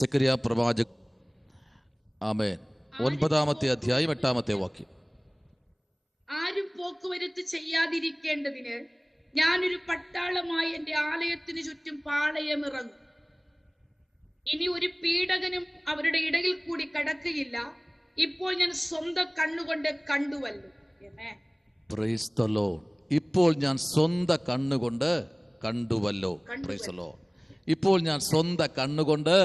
സെക്കറിയ പ്രവാചകൻ ആമേൻ 9-ാമത്തെ അധ്യായം 8-ാമത്തെ വാക്യം. ആരും പോക്കുവരത്ത് ചെയ്യാതിരിക്കേണ്ടതിന് ഞാനൊരു പട്ടാളമായി എന്റെ ആലയത്തിന് ചുറ്റും പാളയമിറങ്ങും. ഇനി ഒരു പീഡകനും അവരുടെ ഇടയിൽ കൂടി കടക്കുകയില്ല. ഇപ്പോൾ ഞാൻ സ്വന്തം കണ്ണുകൊണ്ട് കണ്ടുവല്ലോ. Price the Lord. ഇപ്പോൾ ഞാൻ സ്വന്തം കണ്ണുകൊണ്ട് കണ്ടുവല്ലോ. Price the Lord. ഇപ്പോൾ ഞാൻ സ്വന്തം കണ്ണുകൊണ്ട്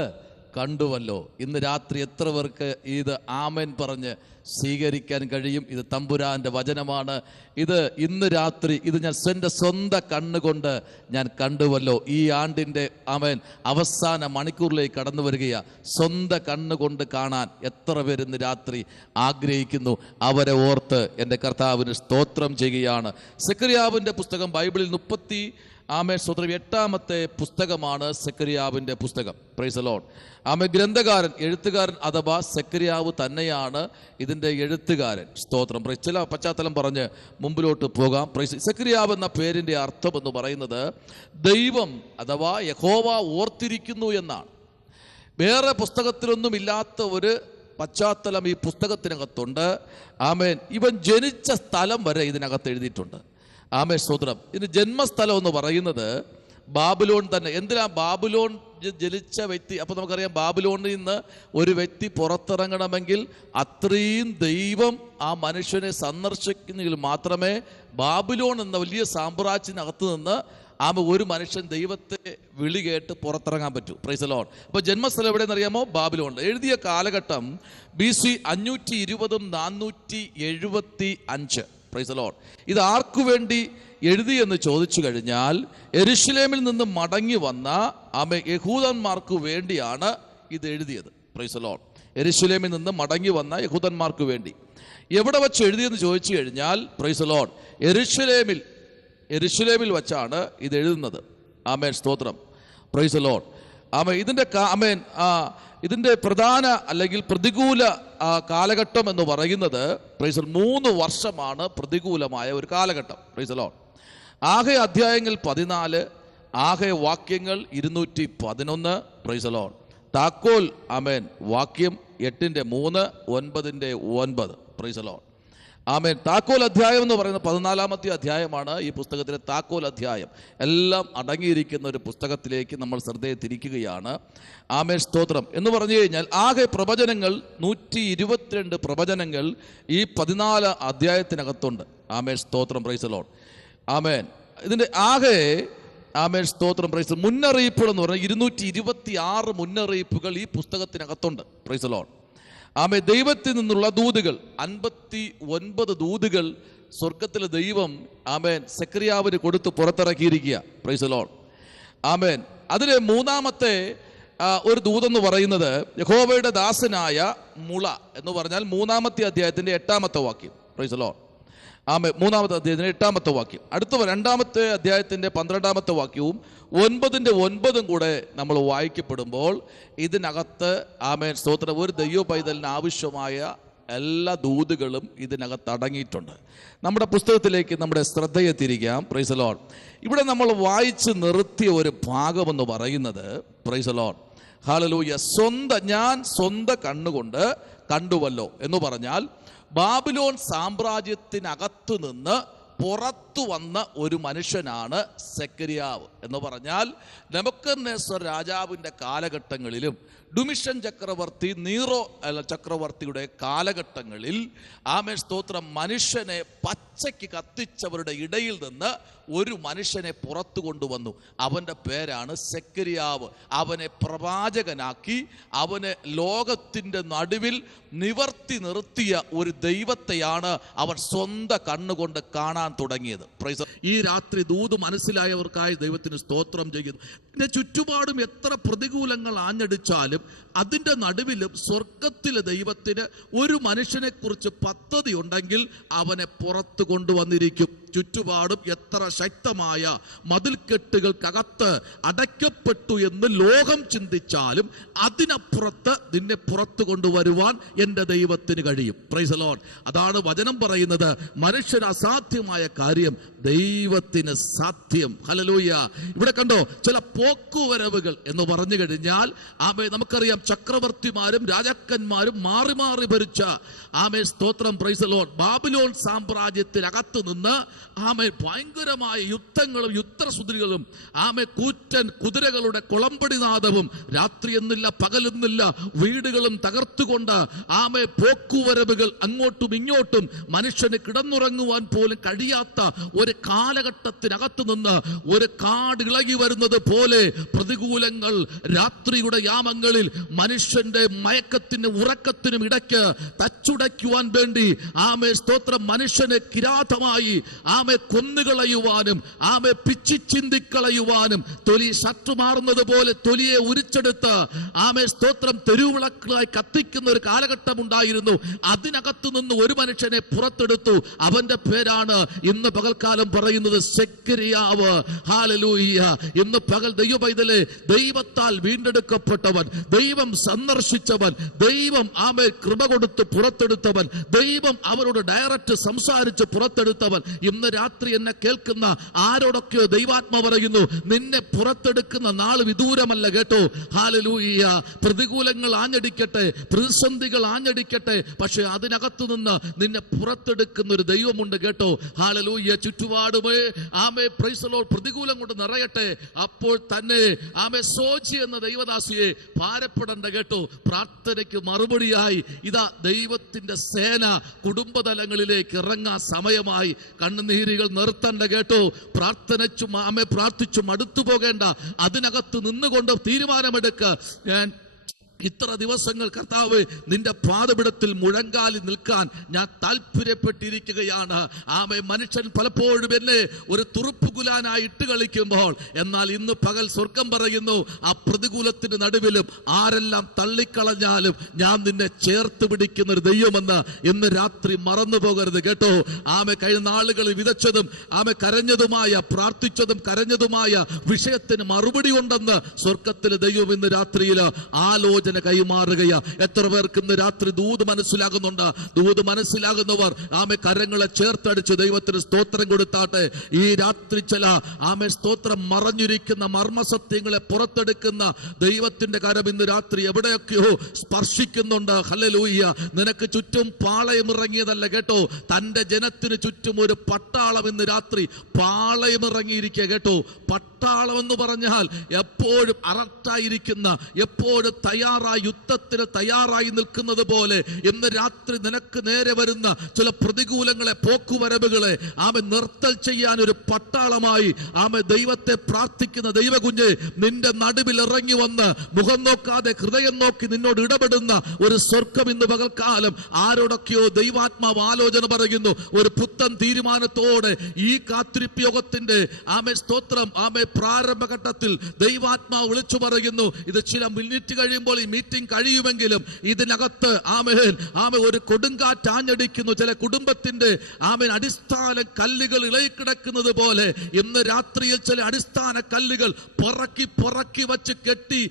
കണ്ടുവല്ലോ. ഇന്ന് രാത്രി എത്ര പേർക്ക് ഇത് ആമേൻ പറഞ്ഞ് സ്വീകരിക്കാൻ കഴിയും? ഇത് തമ്പുരാന്റെ വചനമാണ്. ഇത് ഇന്ന് രാത്രി ഇത് ഞാൻ എൻ്റെ സ്വന്തം കണ്ണുകൊണ്ട് ഞാൻ കണ്ടുവല്ലോ. ഈ ആണ്ടിൻ്റെ ആമേൻ അവസാന മണിക്കൂറിലേക്ക് കടന്നു വരികയാണ്. സ്വന്തം കണ്ണുകൊണ്ട് കാണാൻ എത്ര പേർ ഇന്ന് രാത്രി ആഗ്രഹിക്കുന്നു? അവരെ ഓർത്ത് എൻ്റെ കർത്താവിന് സ്തോത്രം ചെയ്യുകയാണ്. സെക്കറിയാവിൻ്റെ പുസ്തകം ബൈബിളിൽ 8-ാമത്തെ പുസ്തകമാണ് സെക്കറിയാവിൻ്റെ പുസ്തകം. Price the Lord. ഗ്രന്ഥകാരൻ, എഴുത്തുകാരൻ അഥവാ സെക്കറിയാവ് തന്നെയാണ് ഇതിൻ്റെ എഴുത്തുകാരൻ. സ്തോത്രം. ചില പശ്ചാത്തലം പറഞ്ഞ് മുമ്പിലോട്ട് പോകാം. സെക്കറിയാവ് എന്ന പേരിൻ്റെ അർത്ഥം എന്ന് പറയുന്നത് ദൈവം അഥവാ യഹോവ ഓർത്തിരിക്കുന്നു എന്നാണ്. വേറെ പുസ്തകത്തിലൊന്നും ഇല്ലാത്ത ഒരു പശ്ചാത്തലം ഈ പുസ്തകത്തിനകത്തുണ്ട്. ആമേൻ. ഇവൻ ജനിച്ച സ്ഥലം വരെ ഇതിനകത്ത് എഴുതിയിട്ടുണ്ട്. ആമേൻ. സ്തോത്രം. ഇതിന് ജന്മസ്ഥലം എന്ന് പറയുന്നത് ബാബിലോൺ തന്നെ. എന്തിനാ ബാബിലോൺ ജനിച്ച വ്യക്തി? അപ്പോൾ നമുക്കറിയാം, ബാബിലോണിൽ നിന്ന് ഒരു വ്യക്തി പുറത്തിറങ്ങണമെങ്കിൽ അത്രയും ദൈവം ആ മനുഷ്യനെ സന്ദർശിക്കുന്നെങ്കിൽ മാത്രമേ ബാബിലോൺ എന്ന വലിയ സാമ്രാജ്യത്തിനകത്ത് നിന്ന് ഒരു മനുഷ്യൻ ദൈവത്തെ വിളി കേട്ട് പുറത്തിറങ്ങാൻ പറ്റൂ. Price the Lord. അപ്പോൾ ജന്മസ്ഥലം എവിടെയെന്ന് അറിയാമോ? ബാബിലോൺ. എഴുതിയ കാലഘട്ടം BC 520-475. Price the Lord. ഇത് ആർക്കു വേണ്ടി എഴുതി എന്ന് ചോദിച്ചു കഴിഞ്ഞാൽ യെരുശലേമിൽ നിന്ന് മടങ്ങി വന്ന യഹൂദന്മാർക്ക് വേണ്ടിയാണ് ഇത് എഴുതിയത്. Price the Lord. യെരുശലേമിൽ നിന്ന് മടങ്ങി വന്ന യഹൂദന്മാർക്ക് വേണ്ടി. എവിടെ വെച്ച് എഴുതിയെന്ന് ചോദിച്ചു കഴിഞ്ഞാൽ പ്രൈസ് ദി ലോർഡ് യെരുശലേമിൽ വച്ചാണ് ഇത് എഴുതുന്നത്. ആമേൻ. സ്തോത്രം. Praise the lord. ആമേൻ. ഇതിൻ്റെ പ്രധാന അല്ലെങ്കിൽ പ്രതികൂല കാലഘട്ടം എന്ന് പറയുന്നത് പ്രൈസ് 3 വർഷമാണ് പ്രതികൂലമായ ഒരു കാലഘട്ടം. Praise the lord. ആകെ അധ്യായങ്ങൾ 14, ആകെ വാക്യങ്ങൾ 211. Praise the lord. താക്കോൽ ആമേൻ വാക്യം 8-3, 9-9. Praise the lord. ആമേൻ. താക്കോൽ അധ്യായം എന്ന് പറയുന്നത് 14-ാമത്തെ അധ്യായമാണ് ഈ പുസ്തകത്തിലെ താക്കോൽ അധ്യായം. എല്ലാം അടങ്ങിയിരിക്കുന്ന ഒരു പുസ്തകത്തിലേക്ക് നമ്മൾ ശ്രദ്ധയെ തിരിക്കുകയാണ്. ആമേൻ. സ്തോത്രം. എന്ന് പറഞ്ഞു കഴിഞ്ഞാൽ ആകെ പ്രവചനങ്ങൾ 122 പ്രവചനങ്ങൾ ഈ 14 അധ്യായത്തിനകത്തുണ്ട്. ആമേൻ. സ്തോത്രം. Praise the lord. ആമേൻ. ഇതിൻ്റെ ആകെ ആമേൻ. സ്തോത്രം. പ്രൈസ് മുന്നറിയിപ്പുകൾ എന്ന് പറഞ്ഞാൽ 226 മുന്നറിയിപ്പുകൾ ഈ പുസ്തകത്തിനകത്തുണ്ട്. Praise the lord. ആമേൻ. ദൈവത്തിൽ നിന്നുള്ള ദൂതുകൾ 59 ദൂതുകൾ സ്വർഗത്തിലെ ദൈവം ആമേൻ സെക്കറിയാവിന് കൊടുത്ത് പുറത്തിറക്കിയിരിക്കുക. Praise the lord. ആമേൻ. അതിലെ 3-ാമത്തെ ഒരു ദൂതെന്ന് പറയുന്നത് യഹോവയുടെ ദാസനായ മുള എന്ന് പറഞ്ഞാൽ 3-ാമത്തെ അധ്യായത്തിൻ്റെ 8-ാമത്തെ വാക്യം. Praise the lord. ആമേൻ. 3-ാമത്തെ അധ്യായത്തിൻ്റെ 8-ാമത്തെ വാക്യം. അടുത്ത 2-ാമത്തെ അധ്യായത്തിൻ്റെ 12-ാമത്തെ വാക്യവും 9-9 കൂടെ നമ്മൾ വായിക്കപ്പെടുമ്പോൾ ഇതിനകത്ത് ആമേൻ സ്തോത്രം ഒരു ദൈവ പൈതലിന് ആവശ്യമായ എല്ലാ ദൂതുകളും ഇതിനകത്ത് അടങ്ങിയിട്ടുണ്ട്. നമ്മുടെ പുസ്തകത്തിലേക്ക് നമ്മുടെ ശ്രദ്ധയെ തിരിക്കാം. Price the Lord. ഇവിടെ നമ്മൾ വായിച്ച് നിർത്തിയ ഒരു ഭാഗമെന്ന് പറയുന്നത് പ്രൈസ് ദി ലോർഡ് ഹല്ലേലൂയ ഞാൻ സ്വന്തം കണ്ണുകൊണ്ട് കണ്ടുവല്ലോ എന്ന് പറഞ്ഞാൽ ബാബിലോൺ സാമ്രാജ്യത്തിനകത്തു നിന്ന് പുറത്തു വന്ന ഒരു മനുഷ്യനാണ് സെക്കറിയാവ്. എന്ന് പറഞ്ഞാൽ നെബൂഖദ്നേസർ രാജാവിൻ്റെ കാലഘട്ടങ്ങളിലും ഡൊമിഷ്യൻ ചക്രവർത്തി നീറോ ചക്രവർത്തിയുടെ കാലഘട്ടങ്ങളിൽ ആമേൻ സ്തോത്രം മനുഷ്യനെ പച്ചയ്ക്ക് കത്തിച്ചവരുടെ ഇടയിൽ നിന്ന് ഒരു മനുഷ്യനെ പുറത്തു കൊണ്ടുവന്നു. അവൻ്റെ പേരാണ് സെക്കറിയാവ്. അവനെ പ്രവാചകനാക്കി അവനെ ലോകത്തിൻ്റെ നടുവിൽ നിവർത്തി നിർത്തിയ ഒരു ദൈവത്തെയാണ് അവൻ സ്വന്തം കണ്ണുകൊണ്ട് കാണാൻ തുടങ്ങിയത്. ഈ രാത്രി ദൂത് മനസ്സിലായവർക്കായി ദൈവത്തിന് സ്തോത്രം ചെയ്യുന്നു. ഇതിൻ്റെ ചുറ്റുപാടും എത്ര പ്രതികൂലങ്ങൾ ആഞ്ഞടിച്ചാലും അതിൻ്റെ നടുവിലും സ്വർഗത്തിലെ ദൈവത്തിന് ഒരു മനുഷ്യനെ കുറിച്ച് പദ്ധതി ഉണ്ടെങ്കിൽ അവനെ പുറത്തു കൊണ്ടുവന്നിരിക്കും. ചുറ്റുപാടും എത്ര ശക്തമായ മതിൽക്കെട്ടുകൾക്കകത്ത് അടയ്ക്കപ്പെട്ടു എന്ന് ലോകം ചിന്തിച്ചാലും അതിനപ്പുറത്ത് നിന്നെ പുറത്തു കൊണ്ടുവരുവാൻ എൻ്റെ ദൈവത്തിന് കഴിയും. Price the Lord. അതാണ് വചനം പറയുന്നത്, മനുഷ്യന് അസാധ്യമായ കാര്യം ദൈവത്തിന് സാധ്യം. ഹല്ലേലൂയ. ഇവിടെ കണ്ടോ, ചില പോക്കുവരവുകൾ എന്ന് പറഞ്ഞു കഴിഞ്ഞാൽ നമുക്കറിയാം, ചക്രവർത്തിമാരും രാജാക്കന്മാരും മാറി മാറി ഭരിച്ച സ്തോത്രം, പ്രൈസ് ദി ലോർഡ്, ബാബിലോൺ സാമ്രാജ്യത്തിനകത്ത് നിന്ന് ഭയങ്കരമായ യുദ്ധങ്ങളും യുദ്ധസുതികളും കൂറ്റൻ കുതിരകളുടെ കുളമ്പടിനാദവും രാത്രി എന്നില്ല പകലെന്നില്ല വീടുകളും തകർത്തുകൊണ്ട് പോക്കുവരവുകൾ അങ്ങോട്ടും ഇങ്ങോട്ടും മനുഷ്യന് കിടന്നുറങ്ങുവാൻ പോലും കഴിയാത്ത ഒരു കാലഘട്ടത്തിനകത്ത് നിന്ന് ഒരു കാട് ഇളകി വരുന്നത് പോലെ പ്രതികൂലങ്ങൾ രാത്രിയുടെ യാമങ്ങളിൽ മനുഷ്യന്റെ മയക്കത്തിനും ഉറക്കത്തിനും ഇടയ്ക്ക് തച്ചുടയ്ക്കുവാൻ വേണ്ടി സ്തോത്രം മനുഷ്യനെ കിരാതമായി കൊന്നുകളയുവാനും പിച്ചി ചിന്തിക്കളയുവാനും തൊലി ശത്രുമാറുന്നത് പോലെ തൊലിയെ ഉരിച്ചെടുത്ത് സ്തോത്രം തെരുവിളക്കായി കത്തിക്കുന്ന ഒരു കാലഘട്ടം ഉണ്ടായിരുന്നു. അതിനകത്തു നിന്ന് ഒരു മനുഷ്യനെ പുറത്തെടുത്തു. അവന്റെ പേരാണ് ഇന്ന് പകൽക്കാലം പറയുന്നത് സെക്കരിയാവ്. ഹല്ലേലൂയ. ഇന്ന് പകൽ ദൈവപൈതലേ, ദൈവത്താൽ വീണ്ടെടുക്കപ്പെട്ടവൻ, ദൈവം സന്ദർശിച്ചവൻ, ദൈവം കൃപ കൊടുത്ത് പുറത്തെടുത്തവൻ, ദൈവം അവരോട് ഡയറക്റ്റ് സംസാരിച്ച് പുറത്തെടുത്തവൻ. ഇന്ന് രാത്രി എന്നെ കേൾക്കുന്ന ആരോടൊക്കെയോ ദൈവാത്മ പറയുന്നു, നിന്നെ പുറത്തെടുക്കുന്ന നാൾ വിദൂരമല്ല കേട്ടോ. ഹല്ലേലൂയ. പ്രതികൂലങ്ങൾ ആഞ്ഞടിക്കട്ടെ, പ്രതിസന്ധികൾ ആഞ്ഞടിക്കട്ടെ, പക്ഷെ അതിനകത്തു നിന്ന് നിന്നെ പുറത്തെടുക്കുന്ന ഒരു ദൈവമുണ്ട് കേട്ടോ. ഹല്ലേലൂയ. ചുറ്റുപാടുമേ പ്രൈസ് ദി ലോർഡ് പ്രതികൂലം കൊണ്ട് നിറയട്ടെ. അപ്പോൾ തന്നെ സോജി എന്ന ദൈവദാസിയെ ഭാരപ്പെടണ്ട കേട്ടോ. പ്രാർത്ഥനയ്ക്ക് മറുപടിയായി ഇതാ ദൈവത്തിന്റെ സേന കുടുംബതലങ്ങളിലേക്ക് ഇറങ്ങാൻ സമയമായി. കണ്ണുനീരുകൾ നിർത്തണ്ട കേട്ടോ. പ്രാർത്ഥിച്ചും അടുത്തു പോകേണ്ട. അതിനകത്ത് നിന്നുകൊണ്ട് തീരുമാനമെടുക്കുക. ഞാൻ ഇത്ര ദിവസങ്ങൾ കർത്താവ് നിന്റെ പാദപിടത്തിൽ മുഴങ്കാലിൽ നിൽക്കാൻ ഞാൻ താല്പര്യപ്പെട്ടിരിക്കുകയാണ്. മനുഷ്യൻ പലപ്പോഴും എന്നെ ഒരു തുറുപ്പുകുലാനായി ഇട്ട് കളിക്കുമ്പോൾ, എന്നാൽ ഇന്ന് പകൽ സ്വർഗം പറയുന്നു, ആ പ്രതികൂലത്തിന്റെ നടുവിലും ആരെല്ലാം തള്ളിക്കളഞ്ഞാലും ഞാൻ നിന്നെ ചേർത്ത് പിടിക്കുന്ന ഒരു ദൈവമെന്ന് ഇന്ന് രാത്രി മറന്നു പോകരുത് കേട്ടോ. കഴിഞ്ഞ നാളുകളിൽ വിതച്ചതും കരഞ്ഞതുമായ, പ്രാർത്ഥിച്ചതും കരഞ്ഞതുമായ വിഷയത്തിന് മറുപടി ഉണ്ടെന്ന് സ്വർഗത്തിലെ ദൈവം ഇന്ന് രാത്രിയിൽ ആലോചന കൈമാറുകയാ. എത്ര പേർക്ക് ഇന്ന് രാത്രി ദൂത് മനസ്സിലാകുന്നുണ്ട്? ദൂത് മനസ്സിലാകുന്നവർ കരങ്ങളെ ചേർത്തടിച്ച് ദൈവത്തിന് സ്തോത്രം കൊടുത്താട്ടെ. ഈ രാത്രി ചില സ്തോത്രം മറഞ്ഞിരിക്കുന്ന മർമ്മസത്യങ്ങളെ പുറത്തെടുക്കുന്ന ദൈവത്തിന്റെ കരം ഇന്ന് രാത്രി എവിടെയൊക്കെയോ സ്പർശിക്കുന്നുണ്ട്. ഹല്ലേലൂയ. നിനക്ക് ചുറ്റും പാളയമിറങ്ങിയതല്ല കേട്ടോ, തന്റെ ജനത്തിന് ചുറ്റും ഒരു പട്ടാളം ഇന്ന് രാത്രി പാളയമിറങ്ങിയിരിക്കുക കേട്ടോ. പട്ടാളം എന്ന് പറഞ്ഞാൽ എപ്പോഴും അറർട്ടായിരിക്കുന്ന, എപ്പോഴും യുദ്ധത്തിന് തയ്യാറായി നിൽക്കുന്നത് പോലെ ഇന്ന് രാത്രി നിനക്ക് നേരെ വരുന്ന ചില പ്രതികൂലങ്ങളെ, പോക്കുവരവുകളെ നിർത്തൽ ചെയ്യാൻ ഒരു പട്ടാളമായി ദൈവത്തെ പ്രാർത്ഥിക്കുന്ന ദൈവകുഞ്ഞ് നിന്റെ നടുവിൽ ഇറങ്ങി വന്ന് മുഖം നോക്കാതെ ഹൃദയം നോക്കി നിന്നോട് ഇടപെടുന്ന ഒരു സ്വർഗം ഇന്ന് പകൽക്കാലം ആരോടൊക്കെയോ ദൈവാത്മാവ് ആലോചന പറയുന്നു. ഒരു പുത്തൻ തീരുമാനത്തോടെ ഈ കാത്തിരിപ്പ് യോഗത്തിന്റെ സ്തോത്രം പ്രാരംഭഘട്ടത്തിൽ ദൈവാത്മാവ് വിളിച്ചു പറയുന്നു. ഇത് ചില മിനിറ്റ് കഴിയുമ്പോൾ ഈ മീറ്റിംഗ് കഴിയുമെങ്കിലും ഇതിനകത്ത് ഒരു കൊടുങ്കാറ്റ് ആഞ്ഞടിക്കുന്നു. ചില കുടുംബത്തിന്റെ അടിസ്ഥാന കല്ലുകൾ ഇളകിക്കിടക്കുന്നത് പോലെ ഇന്ന് രാത്രിയിൽ ചില അടിസ്ഥാന കല്ലുകൾ പുറക്കി വച്ച് കെട്ടി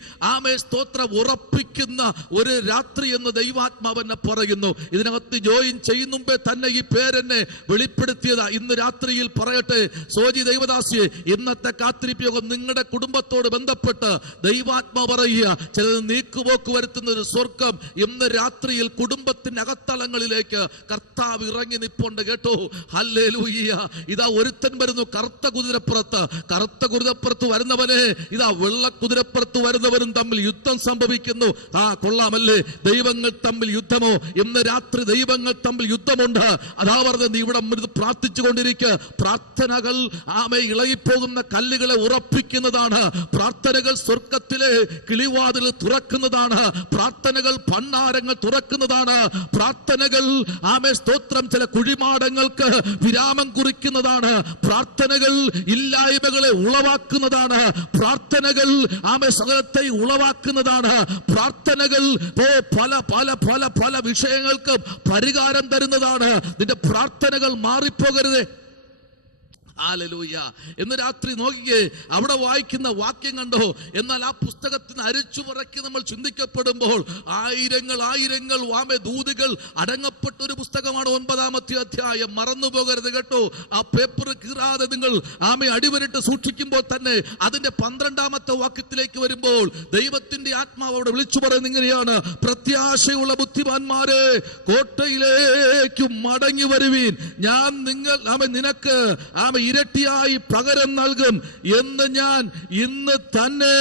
സ്തോത്രം ഉറപ്പിക്കുന്ന ഒരു രാത്രി എന്ന് ദൈവാത്മാവെന്നെ പറയുന്നു. ഇതിനകത്ത് ജോയിൻ ചെയ്യുന്നുമ്പേ തന്നെ ഈ പേരെന്നെ വെളിപ്പെടുത്തിയതാ. ഇന്ന് രാത്രിയിൽ പറയട്ടെ, സോജി ദൈവദാസിയെ, ഇന്നത്തെ കാത്തിരിപ്പ് യോഗം നിങ്ങളുടെ കുടുംബത്തോട് ബന്ധപ്പെട്ട് ദൈവാത്മാ പറയുക, ചിലത് നീക്കുപോക്ക് വരുത്തുന്ന ഒരു സ്വർഗം ഇന്ന് രാത്രിയിൽ കുടുംബത്തിന്റെ അകത്തളങ്ങളിലേക്ക് കർത്താവ് ഇറങ്ങി നിപ്പുണ്ട് കേട്ടോ. ഹല്ലേലൂയ. ഇതാ ഒരുത്തൻ വരുന്നു കറുത്ത കുതിരപ്പുറത്ത്. കറുത്ത കുതിരപ്പുറത്ത് വരുന്നവനെ ഇതാ വെള്ള കുതിരപ്പുറത്ത് വരുന്നവരും തമ്മിൽ യുദ്ധം സംഭവിക്കുന്നു. കൊള്ളാമല്ലേ? ദൈവങ്ങൾ തമ്മിൽ യുദ്ധമോ? ഇന്ന് രാത്രി ദൈവങ്ങൾ തമ്മിൽ യുദ്ധമുണ്ട്. അതാ പറഞ്ഞത്, നീ ഇവിടെ പ്രാർത്ഥിച്ചു കൊണ്ടിരിക്കുക. പ്രാർത്ഥനകൾ ഇളകിപ്പോകുന്ന കല്ലുകളെ ഉറപ്പിക്കുന്നതാണ്. പ്രാർത്ഥനകൾ സ്വർഗത്തിലെ കിളിവാതിൽ തുറക്കുന്നതാണ്. പ്രാർത്ഥനകൾ ഭണ്ഡാരങ്ങൾ തുറക്കുന്നതാണ്. പ്രാർത്ഥനകൾ സ്തോത്രം ചില കുഴിമാടങ്ങൾക്ക് വിരാമം കുറിക്കുന്നതാണ്. പ്രാർത്ഥനകൾ ഇല്ലായ്മകളെ ഉളവാക്കുന്നതാണ്. പ്രാർത്ഥനകൾ സകലത്തെ ഉളവാക്കുന്നതാണ്. പ്രാർത്ഥനകൾ പല പല പല പല വിഷയങ്ങൾക്ക് പരിഹാരം തരുന്നതാണ്. നിന്റെ പ്രാർത്ഥനകൾ മാറിപ്പോകരുത്. ഹല്ലേലൂയ. ഇന്ന് രാത്രി നോക്കിയേ, അവിടെ വായിക്കുന്ന വാക്യം കണ്ടോ? എന്നാൽ ആ പുസ്തകത്തിന് അരിച്ചു പറക്കി നമ്മൾ ചിന്തിക്കപ്പെടുമ്പോൾ ആയിരങ്ങൾ ആയിരങ്ങൾ ദൂതുകൾ അടങ്ങപ്പെട്ട ഒരു പുസ്തകമാണ് 9-ാമത്തെ അധ്യായം. മറന്നു പോകരുത് കേട്ടോ. ആ പേപ്പർ കീറാതെ നിങ്ങൾ അടിവരിട്ട് സൂക്ഷിക്കുമ്പോൾ തന്നെ അതിന്റെ 12-ാമത്തെ വാക്യത്തിലേക്ക് വരുമ്പോൾ ദൈവത്തിന്റെ ആത്മാവ് അവിടെ വിളിച്ചു പറയുന്നത് ഇങ്ങനെയാണ്: പ്രത്യാശയുള്ള ബുദ്ധിമാന്മാരെ, കോട്ടയിലേക്ക് മടങ്ങി വരുവീൻ, ഞാൻ നിനക്ക് ഇരട്ടിയായി പകരം നൽകും എന്ന് ഞാൻ ഇന്ന് തന്നെ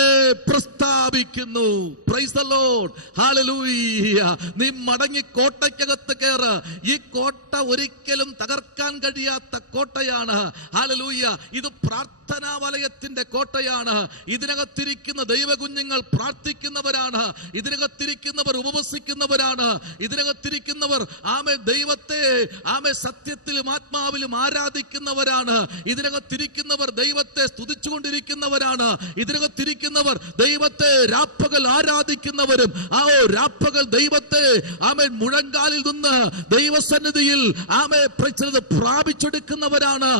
പ്രസ്താവിക്കുന്നു. Price the lord. ഹല്ലേലൂയ. നീ മടങ്ങി കോട്ടയ്ക്കകത്ത് കയറ്. ഈ കോട്ട ഒരിക്കലും തകർക്കാൻ കഴിയാത്ത കോട്ടയാണ്. ഹല്ലേലൂയ. ഇത് പ്രാർത്ഥനാ വലയത്തിന്റെ കോട്ടയാണ്. ഇതിനകത്തിരിക്കുന്ന ദൈവകുഞ്ഞുങ്ങൾ പ്രാർത്ഥിക്കുന്നവരാണ്. ഇതിനകത്തിരിക്കുന്നവർ ഉപവസിക്കുന്നവരാണ്. ഇതിനകത്തിരിക്കുന്നവർ ദൈവത്തെ സത്യത്തിലും ആത്മാവിലും ആരാധിക്കുന്നവരാണ്. ഇതിനകത്തിരിക്കുന്നവർ ദൈവത്തെ സ്തുതിച്ചുകൊണ്ടിരിക്കുന്നവരാണ്. ഇതിനകത്തിരിക്കുന്നവർ ദൈവത്തെ രാപ്പകൽ ആരാധിക്കുന്നവരും രാപ്പകൽ ദൈവത്തെ മുഴങ്കാലിൽ നിന്ന് ദൈവസന്നിധിയിൽ പ്രാപിച്ചെടുക്കുന്നവരാണ്.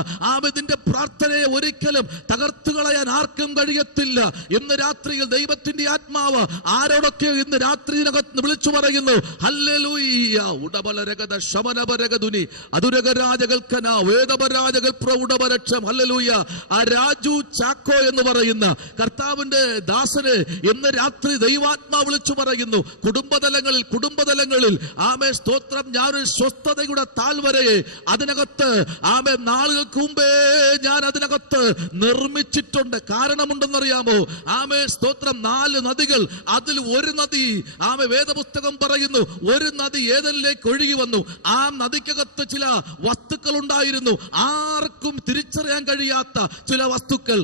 ഇതിന്റെ പ്രാർത്ഥനയെ ഒരിക്കലും തകർത്തു കളയാൻ ആർക്കും കഴിയത്തില്ല. ഇന്ന് രാത്രിയിൽ ദൈവത്തിന്റെ ആത്മാവ് ആരോടൊക്കെ ഇന്ന് രാത്രി ഇതിനകത്ത് വിളിച്ചു പറയുന്നു: ഹല്ലേലൂയ. ഉടബലരഗത ശമനപരഗതുനി അതുരഗരാജകൽക്കന വേദപരാജകൾ പ്രൗഢപരക്ഷം. ഹല്ലേലൂയ. ആ രാജു ചാക്കോ എന്ന് പറയുന്ന കർത്താവിന്റെ ദാസന് ഇന്ന് രാത്രി ദൈവാത്മാവ് വിളിച്ചു പറയുന്നു: കുടുംബതലങ്ങളിൽ സ്തോത്രം, ഞാനൊരു സ്വസ്ഥതയുടെ താഴ്വരയെ അതിനകത്ത് നാളുകൾക്ക് മുമ്പേ ഞാൻ അതിനകത്ത് നിർമ്മിച്ചിട്ടുണ്ട്. കാരണമുണ്ടെന്നറിയാമോ? സ്തോത്രം, 4 നദികൾ, അതിൽ ഒരു നദി വേദപുസ്തകം പറയുന്നു ഒരു നദി ഏദനിലേക്ക് ഒഴുകി വന്നു. ആ നദിക്കകത്ത് ചില വസ്തുക്കൾ ഉണ്ടായിരുന്നു, ആർക്കും തിരിച്ചറിയാൻ കഴിയാത്ത ചില വസ്തുക്കൾ.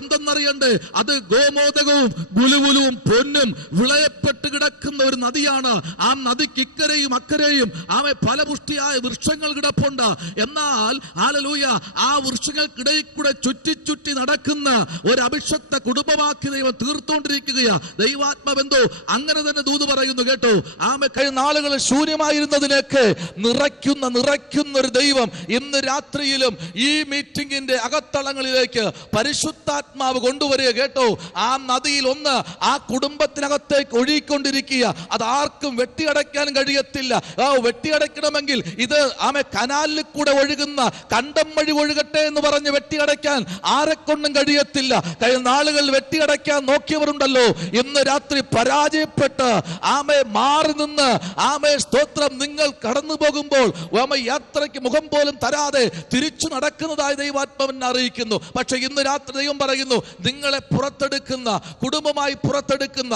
എന്തെന്നറിയണ്ടേ? അത് ഗോമോദകവും ഗുലുഗുലുവും പൊന്നും വിളയപ്പെട്ട് കിടക്കുന്ന ഒരു നദിയാണ്. ആ നദിക്ക് ഇക്കരെയും അക്കരെയും ഫലപുഷ്ടിയായ വൃക്ഷങ്ങൾ കിടപ്പുണ്ട്. എന്നാൽ ഹല്ലേലൂയ, ആ വൃക്ഷങ്ങൾക്കിടയിൽ കൂടെ ചുറ്റി നടക്കുന്ന ഒരു അഭിഷക്ത കുടുംബമാക്കി ദൈവം തീർത്തുകൊണ്ടിരിക്കുകയാ. ദൈവാത്മാവെന്തോ അങ്ങനെ തന്നെ ദൂത് പറയുന്നു കേട്ടോ. കഴിഞ്ഞ നാളുകളിൽ ശൂന്യമായിരുന്നതിനൊക്കെ നിറയ്ക്കുന്ന ഒരു ദൈവം ഇന്ന് രാത്രിയിലും ഈ മീറ്റിംഗിന്റെ അകത്തളങ്ങളിലേക്ക് പരിശുദ്ധാത്മാവ് കൊണ്ടുവരിക കേട്ടോ. ആ നദിയിൽ ഒന്ന് ആ കുടുംബത്തിനകത്തേക്ക് ഒഴുകിക്കൊണ്ടിരിക്കുക. അത് ആർക്കും വെട്ടിയടയ്ക്കാൻ കഴിയത്തില്ല. വെട്ടിയടയ്ക്കണമെങ്കിൽ ഇത് കനാലിൽ കൂടെ ഒഴുകുന്ന കണ്ടം വഴി ഒഴുകട്ടെ എന്ന് പറഞ്ഞ് വെട്ടിയടയ്ക്കാൻ ആരെക്കൊണ്ടും കഴിയത്തില്ല. കഴിഞ്ഞ നാളുകളിൽ വെട്ടിയടയ്ക്കാൻ നോക്കിയവരുണ്ടല്ലോ, ഇന്ന് രാത്രി പരാജയപ്പെട്ട് മാറി നിന്ന് സ്തോത്രം, നിങ്ങൾ കടന്നു പോകുമ്പോൾ യാത്രയ്ക്ക് മുഖം പോലും തരാതെ തിരിച്ചു നടക്കുന്നതായി ദൈവാത്മാവിനെ അറിയിക്കുന്നു. പക്ഷെ ഇന്ന് രാത്രി ദൈവം പറയുന്നു, നിങ്ങളെ പുറത്തെടുക്കുന്ന, കുടുംബമായി പുറത്തെടുക്കുന്ന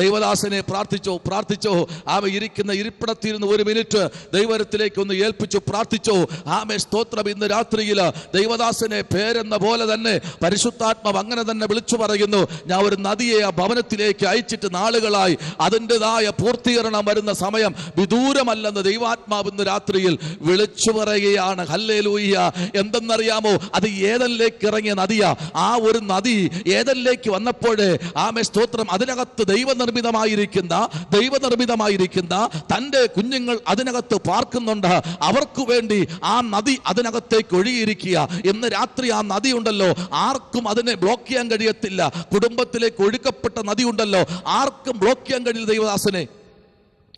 ദൈവദാസനെ പ്രാർത്ഥിച്ചോ. ഇരിക്കുന്ന ഇരിപ്പിടത്തിരുന്ന് 1 മിനിറ്റ് ദൈവത്തിലേക്ക് ഒന്ന് ഏൽപ്പിച്ചു പ്രാർത്ഥിച്ചോ. സ്തോത്രം. ഇന്ന് രാത്രിയിൽ ദൈവദാസനെ പേരെന്ന പോലെ തന്നെ പരിശുദ്ധാത്മാവ് അങ്ങനെ തന്നെ വിളിച്ചു പറയുന്നു: ഞാൻ ഒരു നദിയെ ആ ഭവനത്തിലേക്ക് അയച്ചിട്ട് നാളുകളായി, അതിൻ്റെതായ പൂർത്തീകരണം വരുന്ന സമയം വിദൂരമല്ലെന്ന് ദൈവാത്മാവ് ഇന്ന് രാത്രിയിൽ വിളിച്ചു പറയുകയാണ്. ഹല്ലേലൂയ. എന്തെന്നറിയാമോ? അത് ഏദനിലേക്ക് ഇറങ്ങിയ നദിയാ. ആ ഒരു നദി ഏദനിലേക്ക് വന്നപ്പോഴേ സ്തോത്രം, അതിനകത്ത് ദൈവനിർമ്മിതമായിരിക്കുന്ന തൻ്റെ കുഞ്ഞുങ്ങൾ അതിനകത്ത് പാർക്കുന്നുണ്ട്. അവർക്ക് വേണ്ടി ആ നദി അതിനകത്തേക്ക് ഒഴുകിയിരിക്കുക. ഇന്ന് രാത്രി ആ നദി ഉണ്ടല്ലോ, ആർക്കും അതിനെ ബ്ലോക്ക് ചെയ്യാൻ കഴിയത്തില്ല. കുടുംബത്തിലേക്ക് ഒഴുക്കപ്പെട്ട നദി ഉണ്ടല്ലോ, ആർക്കും ബ്ലോക്ക് ചെയ്യാൻ കഴിയില്ല ദൈവദാസനെ.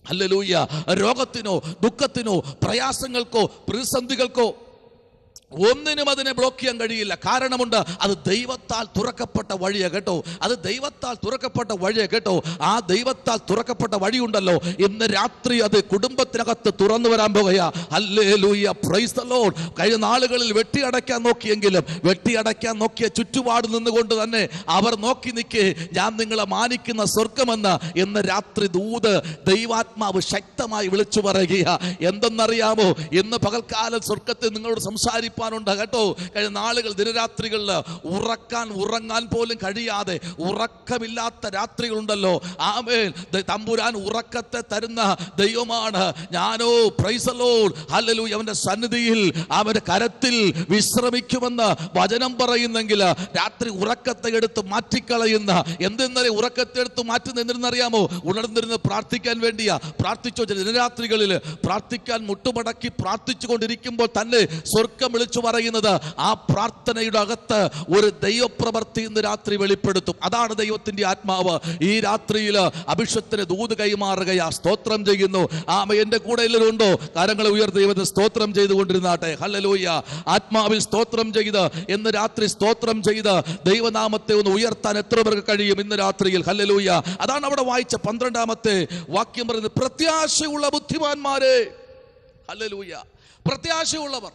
ഹല്ലേലൂയ. രോഗത്തിനോ ദുഃഖത്തിനോ പ്രയാസങ്ങൾക്കോ പ്രതിസന്ധികൾക്കോ ഒന്നിനും അതിനെ ബ്ലോക്ക് ചെയ്യാൻ കഴിയില്ല. കാരണമുണ്ട്, അത് ദൈവത്താൽ തുറക്കപ്പെട്ട വഴിയാ കേട്ടോ. അത് ദൈവത്താൽ തുറക്കപ്പെട്ട വഴിയാ കേട്ടോ. ആ ദൈവത്താൽ തുറക്കപ്പെട്ട വഴിയുണ്ടല്ലോ, ഇന്ന് രാത്രി അത് കുടുംബത്തിനകത്ത് തുറന്നു വരാൻ പോകുകയാ. ഹല്ലേലൂയ. Praise the Lord. കഴിഞ്ഞ നാളുകളിൽ വെട്ടിയടയ്ക്കാൻ നോക്കിയ ചുറ്റുപാട് നിന്നുകൊണ്ട് തന്നെ അവർ നോക്കി നിൽക്കേ, ഞാൻ നിങ്ങളെ മാനിക്കുന്ന സ്വർഗമെന്ന് ഇന്ന് രാത്രി ദൂത് ദൈവാത്മാവ് ശക്തമായി വിളിച്ചു പറയുക. എന്തെന്നറിയാമോ? ഇന്ന് പകൽക്കാലം സ്വർഗത്തിൽ നിങ്ങളോട് സംസാരിക്കും സംസാരിപ്പാനുണ്ട് കേട്ടോ. കഴിഞ്ഞ നാളുകൾ ദിനരാത്രികളിൽ ഉറങ്ങാൻ പോലും കഴിയാതെ ഉറക്കമില്ലാത്ത രാത്രികളുണ്ടല്ലോ. ആമേൻ. തമ്പുരാൻ ഉറക്കത്തെ തരുന്ന ദൈവമാണ്. ഞാനോ പ്രൈസ് ദി ലോർഡ് ഹല്ലേലൂയ അവന്റെ സന്നിധിയിൽ അവന്റെ കരത്തിൽ വിശ്രമിക്കുമെന്ന് വചനം പറയുന്നെങ്കിൽ രാത്രി ഉറക്കത്തെ എടുത്ത് മാറ്റിക്കളയുന്ന എന്തെന്നറിയ ഉറക്കത്തെ എടുത്ത് മാറ്റുന്ന എന്തെന്നറിയാമോ? ഉണർന്നിരുന്ന് പ്രാർത്ഥിക്കാൻ വേണ്ടിയാ. പ്രാർത്ഥിച്ചോ ദിനരാത്രികളിൽ പ്രാർത്ഥിക്കാൻ മുട്ടുമടക്കി പ്രാർത്ഥിച്ചു കൊണ്ടിരിക്കുമ്പോൾ തന്നെ സ്വർഗം വിളിച്ചു പറയുന്നത് ആ പ്രാർത്ഥനയുടെ അകത്ത് ഒരു ദൈവപ്രവൃത്തി ഇന്ന് രാത്രി വെളിപ്പെടുത്തും. അതാണ് ദൈവത്തിന്റെ ആത്മാവ്. ഈ രാത്രിയിൽ അഭിഷേകത്തിന് ദൂത് കൈമാറുകയാ. സ്തോത്രം ചെയ്യുന്നു. എന്റെ കൂടെ എല്ലാവരും ഉണ്ടോ? കരങ്ങളെ ഉയർത്തി ദൈവത്തെ സ്തോത്രം ചെയ്തുകൊണ്ടിരുന്നാട്ടെ. ഹല്ലേലൂയ. ആത്മാവിൽ സ്തോത്രം ചെയ്ത് ഇന്ന് രാത്രി സ്തോത്രം ചെയ്ത് ദൈവനാമത്തെ ഒന്ന് ഉയർത്താൻ എത്ര പേർക്ക് കഴിയും ഇന്ന് രാത്രിയിൽ? ഹല്ലേലൂയ. അതാണ് അവിടെ വായിച്ച 12ാമത്തെ വാക്യം പറയുന്നത്, പ്രത്യാശയുള്ള ബുദ്ധിമാന്മാരെ. ഹല്ലേലൂയ. പ്രത്യാശയുള്ളവർ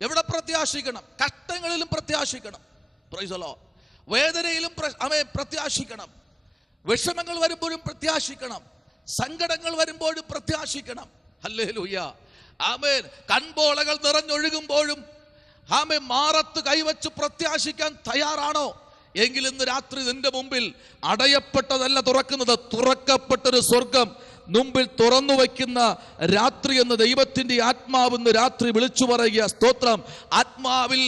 എവിടെ പ്രത്യാശിക്കണം? കഷ്ടങ്ങളിലും പ്രത്യാശിക്കണം. Praise the lord. വേദനയിലും പ്രത്യാശിക്കണം. വിഷമങ്ങൾ വരുമ്പോഴും പ്രത്യാശിക്കണം. സങ്കടങ്ങൾ വരുമ്പോഴും പ്രത്യാശിക്കണം. ഹല്ലേലൂയ. ആമേൻ. കൺപോളകൾ നിറഞ്ഞൊഴുകുമ്പോഴും ആമേൻ മാറത്ത് കൈവച്ച് പ്രത്യാശിക്കാൻ തയ്യാറാണോ? എങ്കിൽ ഇന്ന് രാത്രി നിന്റെ മുമ്പിൽ അടയപ്പെട്ടതല്ല തുറക്കുന്നത്, തുറക്കപ്പെട്ടൊരു സ്വർഗം മുമ്പിൽ തുറന്നു വയ്ക്കുന്ന രാത്രി എന്ന് ദൈവത്തിന്റെ ആത്മാവ് ഇന്ന് രാത്രി വിളിച്ചു പറയുക. സ്തോത്രം. ആത്മാവിൽ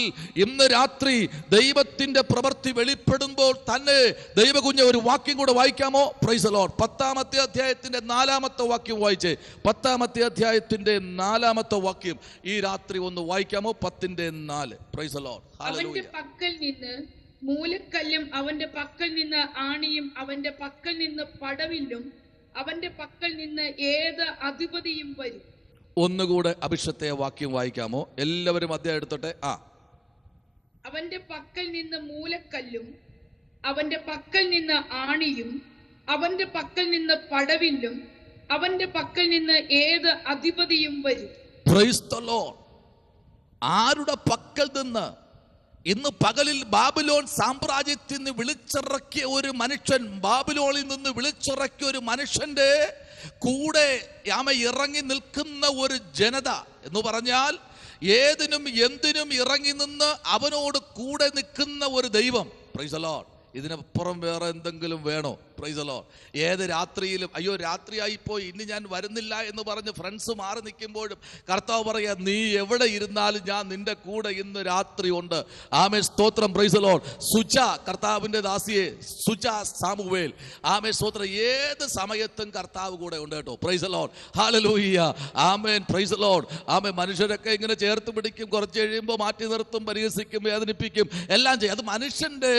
ഇന്ന് രാത്രി ദൈവത്തിന്റെ പ്രവൃത്തി വെളിപ്പെടുമ്പോൾ തന്നെ ദൈവകുഞ്ഞ ഒരു വാക്യം കൂടെ വായിക്കാമോ? Praise the lord. 10ാമത്തെ അധ്യായത്തിന്റെ 4ാമത്തെ വാക്യം വായിച്ചേ. 10ാമത്തെ അധ്യായത്തിന്റെ 4ാമത്തെ വാക്യം ഈ രാത്രി ഒന്ന് വായിക്കാമോ? 10:4. Price the Lord. അവന്റെ പക്കൽ നിന്ന് മൂലക്കല്ലും അവന്റെ പക്കൽ നിന്ന് ആണിയും അവന്റെ പക്കൽ നിന്ന് പടവില്ലും അവന്റെ പക്കൽ നിന്ന് ഏത് അധിപതിയും വരും. ഒന്നുകൂടെ അഭിഷത്തെ വാക്യം വായിക്കാമോ? എല്ലാവരും അധ്യായം എടുത്തോട്ടെ. അവന്റെ പക്കൽ നിന്ന് മൂലക്കല്ലും അവന്റെ പക്കൽ നിന്ന് ആണിയും അവന്റെ പക്കൽ നിന്ന് പടവില്ലും അവന്റെ പക്കൽ നിന്ന് ഏത് അധിപതിയും വരും. Price the Lord. ആരുടെ പക്കൽ നിന്ന്? ഇന്ന് പകലിൽ ബാബിലോൺ സാമ്രാജ്യത്തിൽ നിന്ന് വിളിച്ചിറക്കിയ ഒരു മനുഷ്യൻ, ബാബിലോണിൽ നിന്ന് വിളിച്ചിറക്കിയ ഒരു മനുഷ്യന്റെ കൂടെ ഇറങ്ങി നിൽക്കുന്ന ഒരു ജനത എന്ന് പറഞ്ഞാൽ ഏതിനും എന്തിനും ഇറങ്ങി നിന്ന് അവനോട് കൂടെ നിൽക്കുന്ന ഒരു ദൈവം. Price the Lord. ഇതിനപ്പുറം വേറെ എന്തെങ്കിലും വേണോ? Price the Lord. ഏത് രാത്രിയിലും അയ്യോ രാത്രിയായിപ്പോയി ഇനി ഞാൻ വരുന്നില്ല എന്ന് പറഞ്ഞ് ഫ്രണ്ട്സ് മാറി നിൽക്കുമ്പോഴും കർത്താവ് പറയാ, നീ എവിടെ ഇരുന്നാലും ഞാൻ നിന്റെ കൂടെ ഇന്ന് രാത്രി ഉണ്ട്. ആമേൻ. സ്തോത്രം. Praise the Lord. സുജ, കർത്താവിന്റെ ദാസിയെ സുജ സാമുവേൽ, ആമേൻ. സ്തോത്രം. ഏത് സമയത്തും കർത്താവ് കൂടെ ഉണ്ട് കേട്ടോ. Praise the lord. ഹല്ലേലൂയ. ആമേൻ. Praise the lord. ആമേൻ. മനുഷ്യരൊക്കെ ഇങ്ങനെ ചേർത്ത് പിടിക്കും, കുറച്ച് കഴിയുമ്പോൾ മാറ്റി നിർത്തും, പരിഹസിക്കും, വേദനിപ്പിക്കും, എല്ലാം ചെയ്യും. അത് മനുഷ്യന്റെ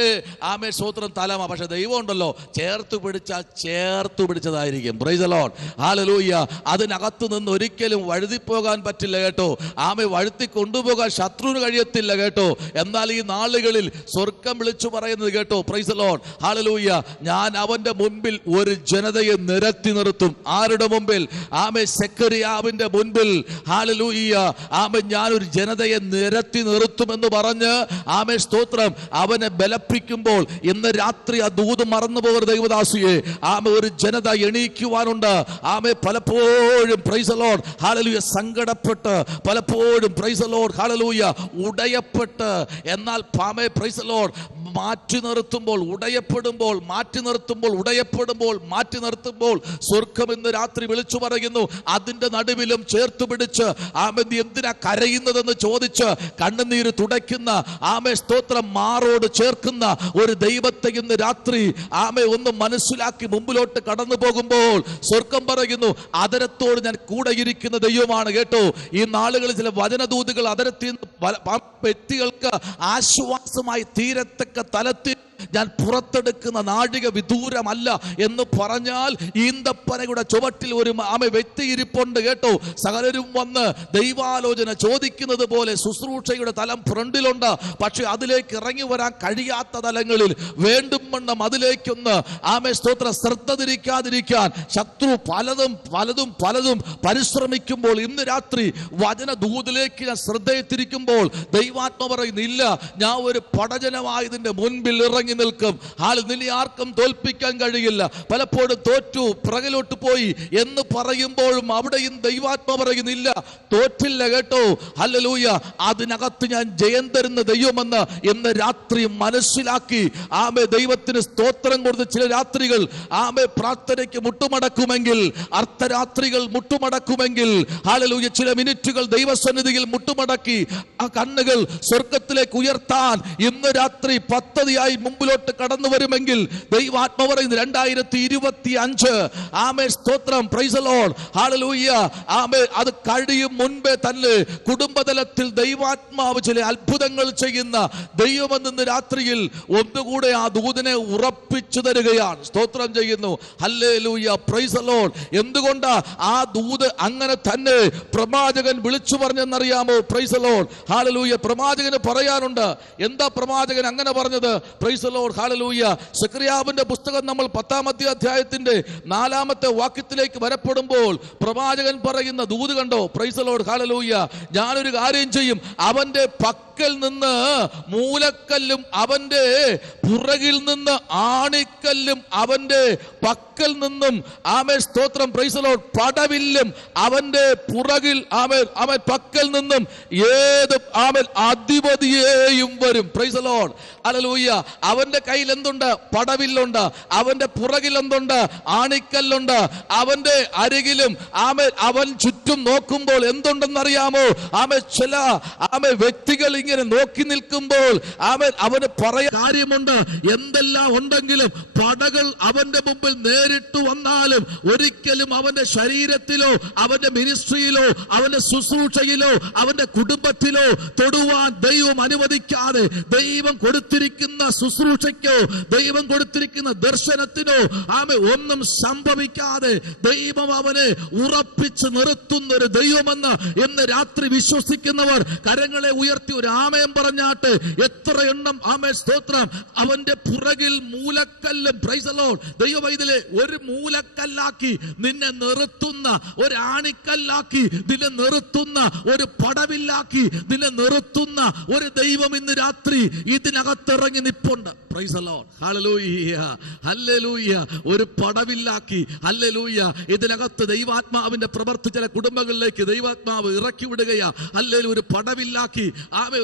ആമേൻ സ്തോത്രം തലമ. പക്ഷെ ദൈവം ഉണ്ടല്ലോ, ചേർത്ത് പിടിച്ചാൽ ചേർത്ത് പിടിച്ചതായിരിക്കും. Praise the lord. ഹല്ലേലൂയ. അതിനകത്ത് നിന്ന് ഒരിക്കലും വഴുതിപ്പോകാൻ പറ്റില്ല കേട്ടോ. ആമേ വഴുത്തി കൊണ്ടുപോകാൻ ശത്രുവിന് കഴിയത്തില്ല കേട്ടോ. എന്നാൽ ഈ നാളുകളിൽ സ്വർഗം വിളിച്ചു പറയുന്നത് കേട്ടോ. Praise the lord. ഹല്ലേലൂയ. ഞാൻ അവന്റെ മുൻപിൽ ഒരു ജനതയെ നിരത്തി നിർത്തും. ആരുടെ മുമ്പിൽ? ആമേ സെക്കറിയാവിന്റെ മുൻപിൽ. ഹല്ലേലൂയ. ആമേ ഞാനൊരു ജനതയെ നിരത്തി നിർത്തുമെന്ന് പറഞ്ഞ് ആമേ സ്തോത്രം അവനെ ബലപ്പിക്കുമ്പോൾ ഇന്ന് രാത്രി ആ ദൂത് മറന്നു പോകരുത് ദൈവദാസിയെ. ആമേ ഒരു ജനത എണീക്കുവാനുണ്ട്. ആമേ പലപ്പോഴും പ്രൈസ് ദി ലോർഡ് ഹല്ലേലൂയ സങ്കടപ്പെട്ട്, പലപ്പോഴും പ്രൈസ് ദി ലോർഡ് ഹല്ലേലൂയ ഉടയപ്പെട്ട്, എന്നാൽ ആമേ പ്രൈസ് ദി ലോർഡ് മാറ്റി നിർത്തുമ്പോൾ ഉടയപ്പെടുമ്പോൾ, മാറ്റി നിർത്തുമ്പോൾ ഉടയപ്പെടുമ്പോൾ, മാറ്റി നിർത്തുമ്പോൾ സ്വർഗം ഇന്ന് രാത്രി വിളിച്ചു പറയുന്നു. അതിന്റെ നടുവിലും ചേർത്ത് പിടിച്ച് ആമേ നീ എന്തിനാ കരയുന്നതെന്ന് ചോദിച്ച് കണ്ണുനീര് തുടയ്ക്കുന്ന ആമേ സ്തോത്രം മാറോട് ചേർക്കുന്ന ഒരു ദൈവത്തെ ഇന്ന് രാത്രി ആമേ ഒന്ന് മനസ്സിലാക്കി മുമ്പിലോട്ട് കടന്നു പോകുമ്പോൾ സ്വർഗം പറയുന്നു, അതരത്തോട് ഞാൻ കൂടെ ഇരിക്കുന്ന ദൈവമാണ് കേട്ടോ. ഈ നാളുകളിൽ ചില വചനദൂതുകൾ അതരത്തിൽ വ്യക്തികൾക്ക് ആശ്വാസമായി തീരത്തക്ക തലത്തിൽ ഞാൻ പുറത്തെടുക്കുന്ന നാഴിക വിദൂരമല്ല എന്ന് പറഞ്ഞാൽ ഈന്തപ്പനയുടെ ചുവട്ടിൽ ഒരു വ്യക്തി ഇരിപ്പുണ്ട് കേട്ടോ. സകലരും വന്ന് ദൈവാലോചന ചോദിക്കുന്നത് പോലെ ശുശ്രൂഷയുടെ തലം ഫ്രണ്ടിലുണ്ട്. പക്ഷെ അതിലേക്ക് ഇറങ്ങി വരാൻ കഴിയാത്ത തലങ്ങളിൽ വേണ്ടും വണ്ണം അതിലേക്കൊന്ന് സ്തോത്ര ശ്രദ്ധ തിരിക്കാതിരിക്കാൻ ശത്രു പലതും പലതും പലതും പരിശ്രമിക്കുമ്പോൾ ഇന്ന് രാത്രി വചനദൂതിലേക്ക് ഞാൻ ശ്രദ്ധയെ തിരിക്കുമ്പോൾ ദൈവാത്മ പറയുന്നില്ല, ഞാൻ ഒരു പടജനമായതിന്റെ മുൻപിൽ ഇറങ്ങി മുന്നിലിറങ്ങി നിൽക്കും. നിന്നെ ആർക്കും തോൽപ്പിക്കാൻ കഴിയില്ല. പലപ്പോഴും തോറ്റു പിറകിലോട്ട് പോയി എന്ന് പറയുമ്പോഴും അവിടെയും ദൈവാത്മാ പറയുന്നില്ല, തോറ്റില്ല കേട്ടോ. ഹല്ലേലൂയ, അതിനകത്ത് ഞാൻ ജയം തരുന്ന ദൈവമെന്ന് ഇന്ന് രാത്രി മനസ്സിലാക്കി ദൈവത്തിന് സ്തോത്രം കൊടുത്ത് ചില രാത്രികൾ പ്രാർത്ഥനയ്ക്ക് മുട്ടുമടക്കുമെങ്കിൽ, അർദ്ധരാത്രികൾ മുട്ടുമടക്കുമെങ്കിൽ, ഹല്ലേലൂയ, ചില മിനിറ്റുകൾ ദൈവസന്നിധിയിൽ മുട്ടുമടക്കി ആ കണ്ണുകൾ സ്വർഗത്തിലേക്ക് ഉയർത്താൻ ഇന്ന് രാത്രി പദ്ധതിയായി മുമ്പിലോട്ട് കടന്നു വരുമെങ്കിൽ ദൈവാത്മാ പറയുന്നു 2025 സ്തോത്രം, പ്രൈസ് ദി ലോർഡ്, ഹല്ലേലൂയ, അത് കഴിയും മുൻപേ തന്നെ കുടുംബതലത്തിൽ ദൈവാത്മാവ് ചില അത്ഭുതങ്ങൾ ചെയ്യുന്ന ദൈവമെന്ന് രാത്രിയിൽ ഒന്നുകൂടെ ആ ദൂതനെ ഉറപ്പിച്ചു തരികയാണ്. സ്തോത്രം ചെയ്യുന്നു. ഹല്ലേലൂയ, പ്രൈസ് ദി ലോർഡ്. എന്തുകൊണ്ടാ ആ ദൂത് അങ്ങനെ തന്നെ പ്രവാചകൻ വിളിച്ചു പറഞ്ഞെന്നറിയാമോ? പ്രൈസ് ദി ലോർഡ്, ഹല്ലേലൂയ. പ്രവാചകന് പറയാനുണ്ട്. എന്താ പ്രവാചകൻ അങ്ങനെ പറഞ്ഞത്? പ്രൈസ് ദി ലോർഡ്, ഹല്ലേലൂയ. സെഖറിയാവിന്റെ പുസ്തകം നമ്മൾ 10-ാമത്തെ അധ്യായത്തിന്റെ 4-ാമത്തെ വാക്യത്തിലേക്ക് വരപ്പെടുമ്പോൾ പ്രവാചകൻ പറയുന്ന ദൂത് കണ്ടോ? Price the lord, hallelujah. ഞാനൊരു കാര്യം ചെയ്യും, അവന്റെ പക്കൽ നിന്ന് മൂലക്കല്ലും അവന്റെ പുറകിൽ നിന്ന് ആണിക്കല്ലും അവന്റെ പക്കൽ നിന്നും സ്തോത്രം, പ്രൈസ് ദി ലോർഡ്, പടവില്ലും അവന്റെ പുറകിൽ അവൻ പക്കൽ നിന്നും ഏത് അധിപതിയെയും വരും. Price the lord, hallelujah. അവന്റെ കയ്യിൽ എന്തുണ്ട്? പടവില്ലുണ്ട്. അവന്റെ പുറകിൽ എന്തുണ്ട്? ആണിക്കല്ലുണ്ട്. അവന്റെ അരികിലും അവൻ ചുറ്റും നോക്കുമ്പോൾ എന്തുണ്ടെന്നറിയാമോ? ചില വ്യക്തികൾ ഇങ്ങനെ നോക്കി നിൽക്കുമ്പോൾ അവന് പറയാൻ കാര്യമുണ്ട്. എന്തെല്ലാം ഉണ്ടെങ്കിലും പടകൾ അവന്റെ മുമ്പിൽ നേരിട്ട് വന്നാലും ഒരിക്കലും അവന്റെ ശരീരത്തിലോ അവന്റെ മിനിസ്ട്രിയിലോ അവന്റെ ശുശ്രൂഷയിലോ അവന്റെ കുടുംബത്തിലോ തൊടുവാൻ ദൈവം അനുവദിക്കാതെ, ദൈവം കൊടുത്തിരിക്കുന്ന ശുശ്രൂഷയ്ക്കോ ദൈവം കൊടുത്തിരിക്കുന്ന ദർശനത്തിനോ ഒന്നും സംഭവിക്കാതെ ദൈവം അവനെ ഉറപ്പിച്ച് നിർത്തുന്ന ഒരു ദൈവമെന്ന് ഇന്ന് രാത്രി വിശ്വസിക്കുന്നവർ കരങ്ങളെ ഉയർത്തി ഒരു ആമയം പറഞ്ഞാട്ട്. എത്ര എണ്ണം സ്തോത്രം. അവന്റെ പുറകിൽ മൂലക്കല്ലും, പ്രൈസ് ദി ലോർഡ്, ദൈവവൈതലേ, ഒരു മൂലക്കല്ലാക്കി നിന്നെ നിർത്തുന്ന, ഒരു ആണിക്കല്ലാക്കി നിന്നെ നിർത്തുന്ന, ഒരു പടവില്ലാക്കി നിന്നെ നിർത്തുന്ന ഒരു ദൈവം ഇന്ന് രാത്രി ഇതിനകത്തിറങ്ങി നിപ്പുണ്ട്. Price the lord, hallelujah, hallelujah. ഒരു പടവില്ലാക്കി, ഹല്ലേലൂയ, ഇതിനകത്ത് ദൈവാത്മാവിന്റെ പ്രവൃത്തി ചില കുടുംബങ്ങളിലേക്ക് ദൈവാത്മാവ് ഇറക്കി വിടുകയാ. ഹല്ലേലൂയ, ഒരു പടവില്ലാക്കി,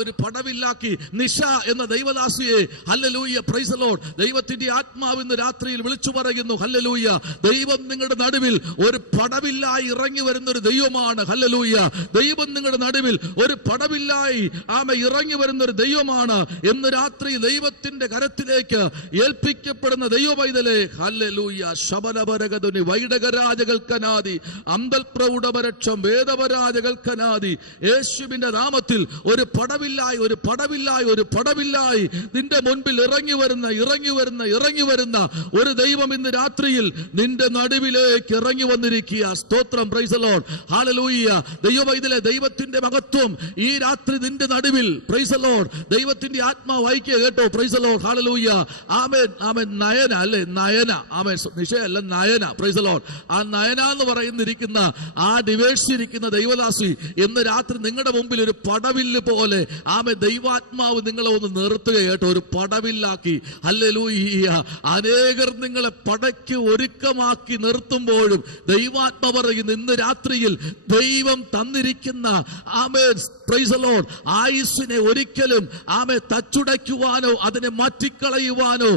ഒരു പടവില്ലാക്കി നിശ എന്ന ദൈവദാസിയെ, ഹല്ലേലൂയ, പ്രൈസ് ദി ലോർഡ്, ദൈവത്തിന്റെ ആത്മാവ് ഇന്ന് രാത്രിയിൽ വിളിച്ചു പറയുന്നു. ഹല്ലേലൂയ, ദൈവം നിങ്ങളുടെ നടുവിൽ ഒരു പടവില്ലായി ഇറങ്ങി വരുന്ന ഒരു ദൈവമാണ്. ഹല്ലേലൂയ, ദൈവം നിങ്ങളുടെ നടുവിൽ ഒരു പടവില്ലായി ഇറങ്ങി വരുന്ന ഒരു ദൈവമാണ്. ഇന്ന് രാത്രി ദൈവത്തിന്റെ കരത്തിലേക്ക് ഏൽപ്പിക്കപ്പെടുന്ന ദൈവവൈതലേ, ഹല്ലേലൂയ. ശബനപരഗതുനി വൈഡകരാജകൽക്കനാദി അന്തൽപ്രൗഢപരക്ഷം വേദപരാജകൽക്കനാദി. യേശുവിന്റെ നാമത്തിൽ ഒരു പടവില്ലായി, ഒരു പടവില്ലായി, ഒരു പടവില്ലായി നിന്റെ മുൻപിൽ ഇറങ്ങി വരുന്ന ഒരു ദൈവം ഇന്ന് രാത്രിയിൽ നിന്റെ നടുവിലേക്ക് ഇറങ്ങി വന്നിരിക്കുക. സ്തോത്രം, പ്രൈസ് ദി ലോർഡ്, ഹല്ലേലൂയ. ദൈവവൈതലേ, ദൈവത്തിന്റെ മഹത്വം ഈ രാത്രി നിന്റെ നടുവിൽ, പ്രൈസ് ദി ലോർഡ്, ദൈവത്തിന്റെ ആത്മാവ് വായിക്കുക കേട്ടോ. പ്രൈസ് ദി ലോർഡ്, ഹല്ലേലൂയ. ആമേൻ, ആമേൻ. നയന അല്ലേ? നയന, ആമേൻ, നിശയല്ല, നയന, പ്രൈസ് ദി ലോർഡ്. ആ നയന എന്ന് പറയുന്നിരിക്കുന്ന ആ ഡിവേഴ്സ് ഇരിക്കുന്ന ദൈവദാസി ഇന്ന് രാത്രി നിങ്ങളുടെ മുമ്പിൽ ഒരു പടവില്ല് പോലെ ദൈവാത്മാവ് നിങ്ങളെ ഒന്ന് നിർത്തുക കേട്ടോ. ഒരു പടവില്ലാക്കി, ഹല്ലേലൂയ. അനേകർ നിങ്ങളെ പടയ്ക്ക് ഒരുക്കമാക്കി നിർത്തുമ്പോഴും ദൈവാത്മാവ് പറയുന്നു ഇന്ന് രാത്രിയിൽ ദൈവം തന്നിരിക്കുന്ന പ്രൈസ് ദി ലോർഡ് ആയുസ്സിനെ ഒരിക്കലും തച്ചുടയ്ക്കുവാനോ അതിനെ മാറ്റിക്കളയുവാനോ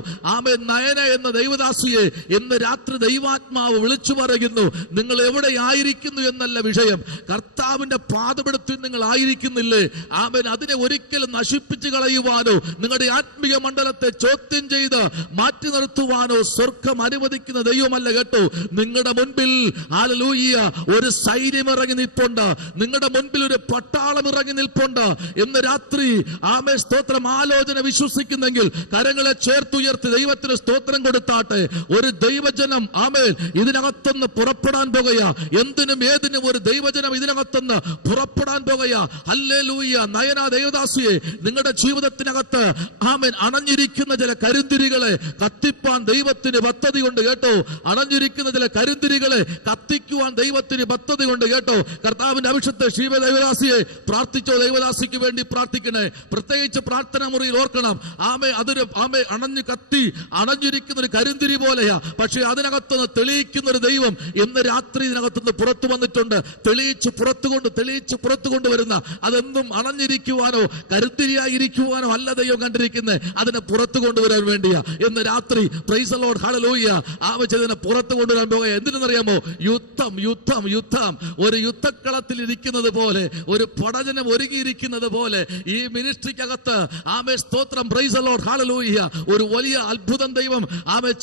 നയന എന്ന ദൈവദാസിയെ ഇന്ന് രാത്രി ദൈവാത്മാവ് വിളിച്ചു പറയുന്നു. നിങ്ങൾ എവിടെ ആയിരിക്കുന്നു എന്നല്ല വിഷയം, കർത്താവിന്റെ പാദപീഠത്തിൽ നിങ്ങൾ ആയിരിക്കുന്നില്ലേ? അതിനെ ഒരിക്കലും നശിപ്പിച്ചു കളയുവാനോ നിങ്ങളുടെ ആത്മീയ മണ്ഡലത്തെ ചോദ്യം ചെയ്ത് മാറ്റി നിർത്തുവാനോ സ്വർഗം അനുവദിക്കുന്ന ദൈവമല്ല കേട്ടോ. നിങ്ങളുടെ മുൻപിൽ ഹല്ലേലൂയ ഒരു സൈന്യം ഇറങ്ങി നിൽപ്പുണ്ട്. നിങ്ങളുടെ മുൻപിൽ ഒരു പട്ടാളം ഇറങ്ങി നിൽപ്പുണ്ട്. ഇന്ന് രാത്രി സ്തോത്രം, ആലോചന വിശ്വസിക്കുന്നെങ്കിൽ കരങ്ങളെ ചേർത്തുയർത്തി ദൈവത്തിന് സ്തോത്രം കൊടുത്താട്ടെ. ഒരു ദൈവജനം ഇതിനകത്തുനിന്ന് പുറപ്പെടാൻ പോകുക. എന്തിനും ഏതിനും ഒരു ദൈവജനം ഇതിനകത്തുനിന്ന് പുറപ്പെടാൻ പോകുക. ഹല്ലേലൂയ. നയന ദൈവദാസിയെ, നിങ്ങളുടെ ജീവിതത്തിനകത്ത് ആമേൻ അണഞ്ഞിരിക്കുന്ന ചില കരുന്തിരികളെ കത്തിപ്പാൻ ദൈവത്തിന് പദ്ധതി കൊണ്ട് കേട്ടോ. അണഞ്ഞിരിക്കുന്ന ചില കരുന്തിരികളെ കത്തിക്കുവാൻ ദൈവത്തിന് പദ്ധതി കൊണ്ട് കേട്ടോ. കർത്താവിന്റെ അഭിഷത്തെ ശിവ ദൈവദാസിയെ പ്രാർത്ഥിച്ചോ. ദൈവദാസിക്ക് വേണ്ടി പ്രാർത്ഥിക്കണേ. പ്രത്യേകിച്ച് പ്രാർത്ഥന മുറിയിൽ ഓർക്കണം, അതൊരു അണഞ്ഞു കത്തി അണഞ്ഞിരിക്കുന്ന ഒരു കരിന്തിരി പോലെയാ. പക്ഷെ അതിനകത്തുനിന്ന് തെളിയിക്കുന്ന ഒരു ദൈവം ഇന്ന് രാത്രി ഇതിനകത്തുനിന്ന് പുറത്തു വന്നിട്ടുണ്ട്. തെളിയിച്ച് പുറത്തു കൊണ്ടുവരുന്ന, അതെന്നും അണഞ്ഞിരിക്കുവാനോ കരുത്തിരിയായിരിക്കുവാനോ അല്ല ദൈവം കണ്ടിരിക്കുന്നത്, അതിനെ പുറത്തു കൊണ്ടുവരാൻ വേണ്ടിയാ. ഇന്ന് രാത്രി പ്രൈസ് ദി ലോർഡ് ഹല്ലേലൂയ ആവശ്യത്തിനെ പുറത്തു കൊണ്ടുവരാൻ പോകുക. എന്തിനെന്നറിയാമോ? യുദ്ധം. ഒരു യുദ്ധക്കളത്തിൽ ഇരിക്കുന്നത് പോലെ, ഒരു പടജനം ഒരുങ്ങിയിരിക്കുന്നത് പോലെ ഈ മിനിസ്ട്രിക്കകത്ത് സ്തോത്രം പ്രൈസ് ദി ലോർഡ് ഹല്ലേലൂയ ഒരു വലിയ അത്ഭുതം ദൈവം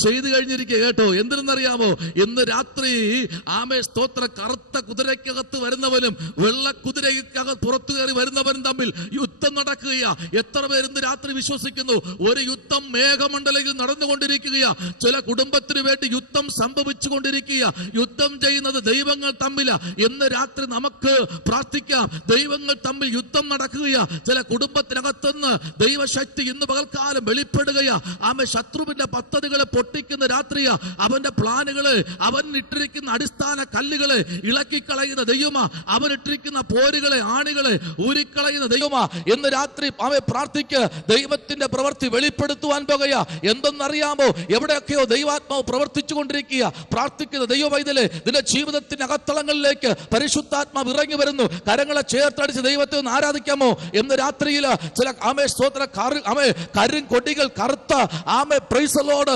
ചെയ്തു കഴിഞ്ഞിരിക്കുക കേട്ടോ. എന്തിനെന്നറിയാമോ? ഇന്ന് രാത്രി സ്തോത്ര കറുത്ത കുതിരയ്ക്കകത്ത് വരുന്നവനും വെള്ള കുതിരയ്ക്കകത്ത് പുറത്തു കയറി വരുന്നവനും തമ്മിൽ യുദ്ധം നടക്കുകയാ. എത്ര പേര് ഇന്ന് രാത്രി വിശ്വസിക്കുന്നു? ഒരു യുദ്ധം മേഘമണ്ഡലത്തിൽ നടന്നുകൊണ്ടിരിക്കുകയാ. ചില കുടുംബത്തിന് വേണ്ടി യുദ്ധം സംഭവിച്ചു കൊണ്ടിരിക്കുക. യുദ്ധം ചെയ്യുന്നത് ദൈവങ്ങൾ തമ്മില. ഇന്ന് രാത്രി നമുക്ക് പ്രാർത്ഥിക്കാം. ദൈവങ്ങൾ തമ്മിൽ യുദ്ധം നടക്കുകയാ. ചില കുടുംബത്തിനകത്തുനിന്ന് ദൈവശക്തി ഇന്ന് പകൽക്കാലം വെളിപ്പെടുകയാ. ശത്രുവിന്റെ പദ്ധതികളെ പൊട്ടിക്കുന്ന രാത്രിയാ. അവന്റെ പ്ലാനുകള്, അവൻ ഇട്ടിരിക്കുന്ന അടിസ്ഥാന കല്ലുകളെ ഇളക്കിക്കളയുന്ന ദൈവമാ. അവൻ ഇട്ടിരിക്കുന്ന പോരുകളെ, ആണികളെ ഊരിക്കളയുന്ന ദൈവമാ. ഇന്ന് രാത്രി പ്രാർത്ഥിക്ക്. ദൈവത്തിന്റെ പ്രവൃത്തി വെളിപ്പെടുത്തുവാൻ പോകുകയാ. എന്തെന്നറിയാമോ? എവിടെയൊക്കെയോ ദൈവാത്മാവ് പ്രവർത്തിച്ചു കൊണ്ടിരിക്കുക. പ്രാർത്ഥിക്കുന്ന ദൈവവൈതലെ, നിന്റെ ജീവിതത്തിന്റെ അകത്തളങ്ങളിലേക്ക് പരിശുദ്ധാത്മാവ് ഇറങ്ങി വരുന്നു. കരങ്ങളെ ചേർത്തടിച്ച് ദൈവത്തെ ഒന്ന് ആരാധിക്കാമോ? ഇന്ന് രാത്രിയിൽ ചില സ്തോത്ര കരിങ്കൊടികൾ കറുത്ത പ്രൈസ് ദി ലോർഡ്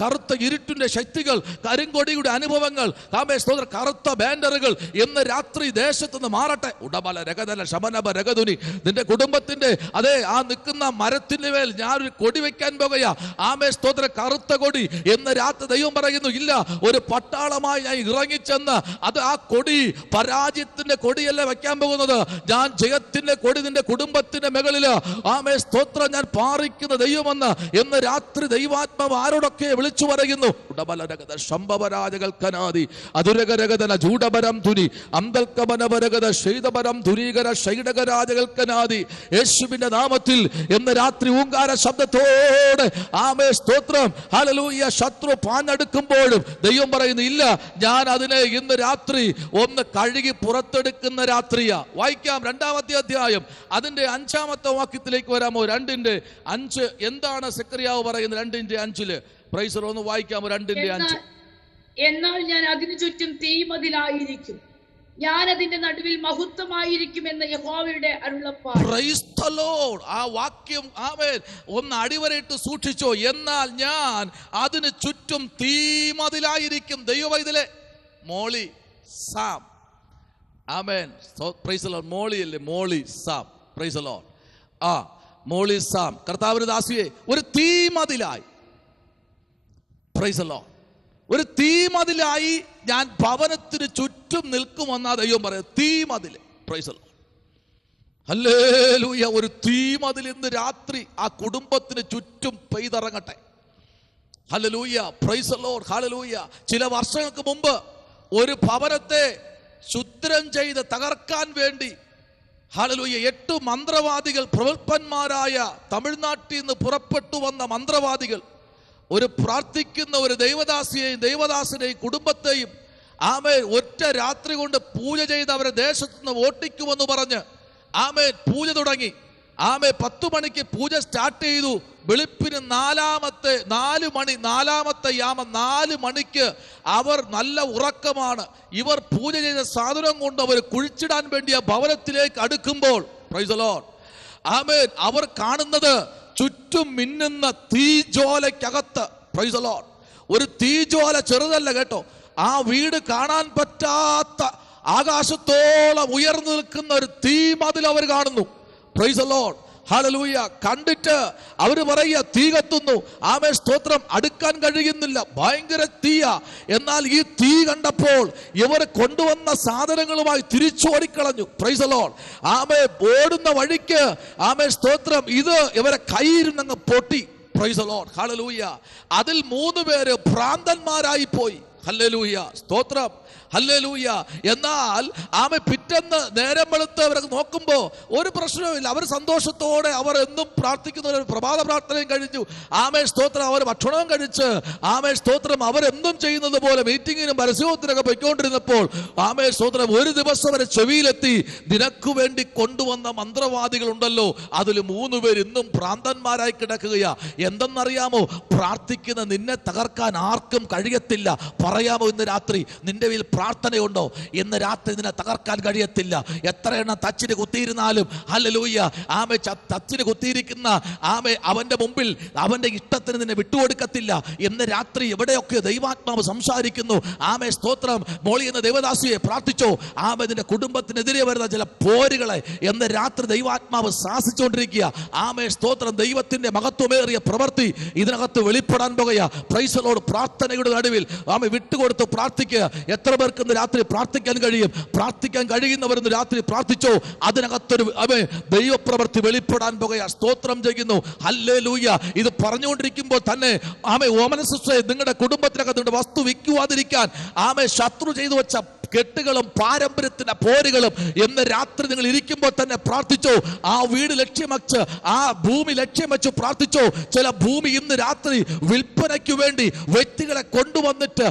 കറുത്ത ഇരുട്ടിന്റെ ശക്തികൾ, കരിങ്കൊടിയുടെ അനുഭവങ്ങൾ, സ്തോത്ര കറുത്ത ബാനറുകൾ ഇന്ന് രാത്രി ദേശത്തുനിന്ന് മാറട്ടെ. ഉടമല രഗതല ശമനബ രഗതുനി. നിന്റെ കുടുംബത്തിന്റെ ആ നിൽക്കുന്ന മരത്തിന്റെ മേൽ ഞാനൊരു കൊടി വെക്കാൻ പോകുകയാ. സ്തോത്ര കറുത്ത കൊടി. ഇന്ന് രാത്രി ദൈവം പറയുന്നു, ഇല്ല, ഒരു പട്ടാളമായി ഞാൻ ഇറങ്ങിച്ചെന്ന് ആ കൊടി പരാജയത്തിന്റെ കൊടിയല്ല വെക്കാൻ പോകുന്നത്. ഞാൻ ജയത്തിന്റെ കൊടി നിന്റെ കുടുംബത്തിന്റെ മുകളില് സ്തോത്രം ഞാൻ പാറിക്കുന്ന ദൈവമെന്ന് ഇന്ന് രാത്രി ദൈവാത്മാവ് ആരോടൊക്കെ വിളിച്ചു പറയുന്നു. യേശുവിന്റെ നാമത്തിൽ ഇന്ന് രാത്രി ഊങ്കാര ശബ്ദത്തോടെ സ്തോത്രം ഹല്ലേലൂയ. ശത്രു പാഞ്ഞെടുക്കുമ്പോഴും ദൈവം പറയുന്നു, ഇല്ല, ഞാൻ അതിനെ ഇന്ന് രാത്രി ഒന്ന് കഴുകി പുറത്തെടുക്കുന്ന രാത്രിയാ. വായിക്കാം 2-ാമത്തെ അധ്യായം അതിന്റെ 5-ാമത്തെ വാക്യത്തിലേക്ക് വരാമോ? 2:5 എന്താണ് സെക്കറിയാവ് പറയുന്നത്? 2:5 പ്രൈസ് ഒന്ന് വായിക്കാമോ? 2:5. എന്നാൽ ഞാൻ അതിനു ചുറ്റും തീമതിലായിരിക്കും, ഞാൻ അതിന്റെ നടുവിൽ മഹത്വമായിരിക്കുമെന്ന് യഹോവയുടെ അരുളപ്പാട്. Praise the lord. ആ വാക്യം ഒന്ന് അടിവരയിട്ട് സൂക്ഷിച്ചോ. എന്നാൽ ഞാൻ അതിന് ചുറ്റും തീമതിലായിരിക്കും. ദൈവവൈതലെ, മോളി സാം. ആമേൻ. Praise the lord. മോളിയല്ലേ? Molly Sam. Praise the lord. Molly Sam കർത്താവിന്റെ ദാസിയെ ഒരു തീമതിലായി. Price the Lord. ഒരു തീമതിലായി ഞാൻ ഭവനത്തിന് ചുറ്റും നിൽക്കുമെന്നാ ദൈവം പറയുന്നത്. തീമതില്. Praise the lord. ഹല്ലേലൂയ. ഒരു തീമതിൽ ഇന്ന് രാത്രി ആ കുടുംബത്തിന് ചുറ്റും പെയ്തിറങ്ങട്ടെ. ഹല്ലേലൂയ. Praise the lord. ഹല്ലേലൂയ. ചില വർഷങ്ങൾക്ക് മുമ്പ് ഒരു ഭവനത്തെ ശുദ്രം ചെയ്ത് തകർക്കാൻ വേണ്ടി ഹല്ലേലൂയ 8 മന്ത്രവാദികൾ, പ്രഗത്ഭന്മാരായ തമിഴ്നാട്ടിൽ നിന്ന് പുറപ്പെട്ടു വന്ന മന്ത്രവാദികൾ ഒരു പ്രാർത്ഥിക്കുന്ന ഒരു ദൈവദാസിയെയും ദൈവദാസനെയും കുടുംബത്തെയും ഒറ്റ രാത്രി കൊണ്ട് പൂജ ചെയ്ത് അവരെ ദേശത്ത് നിന്ന് ഓട്ടിക്കുമെന്ന് പറഞ്ഞ് പൂജ തുടങ്ങി. 10 മണിക്ക് പൂജ സ്റ്റാർട്ട് ചെയ്തു. വെളുപ്പിന് 4 യാമം 4 മണിക്ക് അവർ നല്ല ഉറക്കമാണ്. ഇവർ പൂജ ചെയ്ത സാധനം കൊണ്ട് അവർ കുഴിച്ചിടാൻ വേണ്ടിയ ഭവനത്തിലേക്ക് അടുക്കുമ്പോൾ പ്രൈസ് ദി ലോർഡ് അവർ കാണുന്നത് ചുറ്റും മിന്നുന്ന തീജ്വാലയ്ക്കകത്ത് പ്രൈസ് ദി ലോർഡ് ഒരു തീജ്വാല ചെറുതല്ല കേട്ടോ. ആ വീട് കാണാൻ പറ്റാത്ത ആകാശത്തോളം ഉയർന്നു നിൽക്കുന്ന ഒരു തീമതിൽ അവർ കാണുന്നു. Price the lord. ഹല്ലേലൂയ. കണ്ടിട്ട് അവർ പറയുക തീ കത്തുന്നു. സ്തോത്രം. അടുക്കാൻ കഴിയുന്നില്ല, ഭയങ്കര തീയാ. എന്നാൽ ഈ തീ കണ്ടപ്പോൾ ഇവർ കൊണ്ടുവന്ന സാധനങ്ങളുമായി തിരിച്ചോടിക്കളഞ്ഞു. Praise the lord. ഓടുന്ന വഴിക്ക് സ്തോത്രം ഇത് ഇവരെ കയ്യിരുന്നങ്ങ് പൊട്ടി. Praise the lord. ഹല്ലേലൂയ. അതിൽ 3 പേര് ഭ്രാന്തന്മാരായി പോയി. ഹല്ലേലൂയ, സ്തോത്രം, ഹല്ലേലൂയ. എന്നാൽ പിറ്റേന്ന് നേരം വെളുത്ത് അവരൊക്കെ നോക്കുമ്പോൾ ഒരു പ്രശ്നവുമില്ല. അവർ സന്തോഷത്തോടെ അവർ എന്നും പ്രാർത്ഥിക്കുന്ന ഒരു പ്രഭാത പ്രാർത്ഥനയും കഴിച്ചു. സ്തോത്രം, അവർ ഭക്ഷണവും കഴിച്ച് സ്തോത്രം അവരെന്നും ചെയ്യുന്നത് പോലെ മീറ്റിങ്ങിനും പരസ്യത്തിനൊക്കെ പോയിക്കൊണ്ടിരുന്നപ്പോൾ സ്തോത്രം ഒരു ദിവസം വരെ ചെവിയിലെത്തി, നിനക്ക് വേണ്ടി കൊണ്ടുവന്ന മന്ത്രവാദികളുണ്ടല്ലോ, അതിൽ 3 പേർ ഇന്നും ഭ്രാന്തന്മാരായി കിടക്കുകയാ. എന്തെന്നറിയാമോ? പ്രാർത്ഥിക്കുന്ന നിന്നെ തകർക്കാൻ ആർക്കും കഴിയത്തില്ല. പറയാമോ, ഇന്ന് രാത്രി നിന്റെ മേൽ പ്രാർത്ഥനയുണ്ടോ? ഇന്ന് രാത്രി നിന്നെ തകർക്കാൻ കഴിയത്തില്ല. എത്ര എണ്ണം തച്ചിന് കുത്തിയിരുന്നാലും ഹല്ലേലൂയ, തച്ചിന് കുത്തിയിരിക്കുന്ന അവന്റെ മുമ്പിൽ അവന്റെ ഇഷ്ടത്തിന് നിന്നെ വിട്ടുകൊടുക്കത്തില്ല. ഇന്ന് രാത്രി എവിടെയൊക്കെ ദൈവാത്മാവ് സംസാരിക്കുന്നു. സ്തോത്രം. മോളി എന്ന ദേവദാസിയെ പ്രാർത്ഥിച്ചോ. നിന്റെ കുടുംബത്തിനെതിരെ വരുന്ന ചില പോരുകളെ എന്ന് രാത്രി ദൈവാത്മാവ് ശാസിച്ചുകൊണ്ടിരിക്കുക. സ്തോത്രം. ദൈവത്തിന്റെ മഹത്വമേറിയ പ്രവൃത്തി ഇതിനകത്ത് വെളിപ്പെടാൻ പോകുകയാ. Praise the lord. പ്രാർത്ഥനയുടെ നടുവിൽ വിട്ടുകൊടുത്ത് പ്രാർത്ഥിക്കുക. എത്ര പേർക്ക് ഇന്ന് രാത്രി പ്രാർത്ഥിക്കാൻ കഴിയും? പ്രാർത്ഥിക്കാൻ കഴിയുന്നവർ ഇന്ന് രാത്രി പ്രാർത്ഥിച്ചോ. അതിനകത്തൊരു ദൈവപ്രവൃത്തി വെളിപ്പെടാൻ പോകുകയാ. സ്തോത്രം ചെയ്യുന്നു. ഹല്ലേലൂയ. ഇത് പറഞ്ഞുകൊണ്ടിരിക്കുമ്പോൾ തന്നെ ഓമന സിസ്റ്ററെ, നിങ്ങളുടെ കുടുംബത്തിനകത്ത് നിങ്ങളുടെ വസ്തു വിൽക്കുവാതിരിക്കാൻ ശത്രു ചെയ്തു വെച്ച കെട്ടുകളും പാരമ്പര്യത്തിന്റെ പോരുകളും എന്ന് രാത്രി നിങ്ങൾ ഇരിക്കുമ്പോൾ തന്നെ പ്രാർത്ഥിച്ചോ. വീട് ലക്ഷ്യം വെച്ച്, ഭൂമി ലക്ഷ്യം വെച്ച് പ്രാർത്ഥിച്ചോ. ചില ഭൂമി ഇന്ന് രാത്രി വിൽപ്പനയ്ക്ക് വേണ്ടി വ്യക്തികളെ കൊണ്ടുവന്നിട്ട്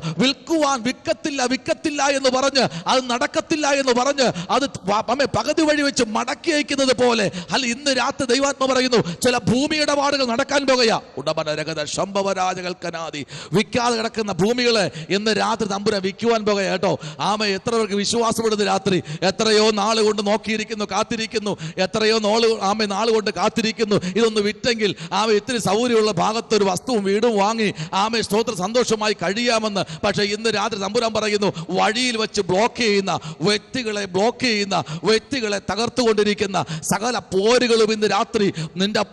വിൽക്കത്തില്ല എന്ന് പറഞ്ഞ്, അത് നടക്കത്തില്ല എന്ന് പറഞ്ഞ്, അത് പകുതി വഴി വെച്ച് മടക്കി അയക്കുന്നത് പോലെ അല്ല, ഇന്ന് രാത്രി ദൈവാത്മ പറയുന്നു ചില ഭൂമി ഇടപാടുകൾ നടക്കാൻ പോകുകയാ. ഉടമനരകത ശംഭവരാജകൽക്കനാദി. വിൽക്കാതെ കിടക്കുന്ന ഭൂമികളെ ഇന്ന് രാത്രി തമ്പുരാൻ വിൽക്കുവാൻ പോകുക കേട്ടോ. എത്ര പേർക്ക് വിശ്വാസപ്പെടുന്ന രാത്രി? എത്രയോ നാൾ കൊണ്ട് നോക്കിയിരിക്കുന്നു, കാത്തിരിക്കുന്നു. എത്രയോ നാൾ കൊണ്ട് കാത്തിരിക്കുന്നു. ഇതൊന്ന് വിറ്റെങ്കിൽ ഇത്തിരി സൗകര്യമുള്ള ഭാഗത്തൊരു വസ്തുവും വീടും വാങ്ങി സ്തോത്രം സന്തോഷമായി കഴിയാമെന്ന്. പക്ഷെ ഇന്ന് രാത്രി തമ്പുരാൻ പറയുന്നു, വഴിയിൽ വെച്ച് ബ്ലോക്ക് ചെയ്യുന്ന വ്യക്തികളെ തകർത്തുകൊണ്ടിരിക്കുന്ന സകല പോരുകളും ഇന്ന് രാത്രി നിന്റെ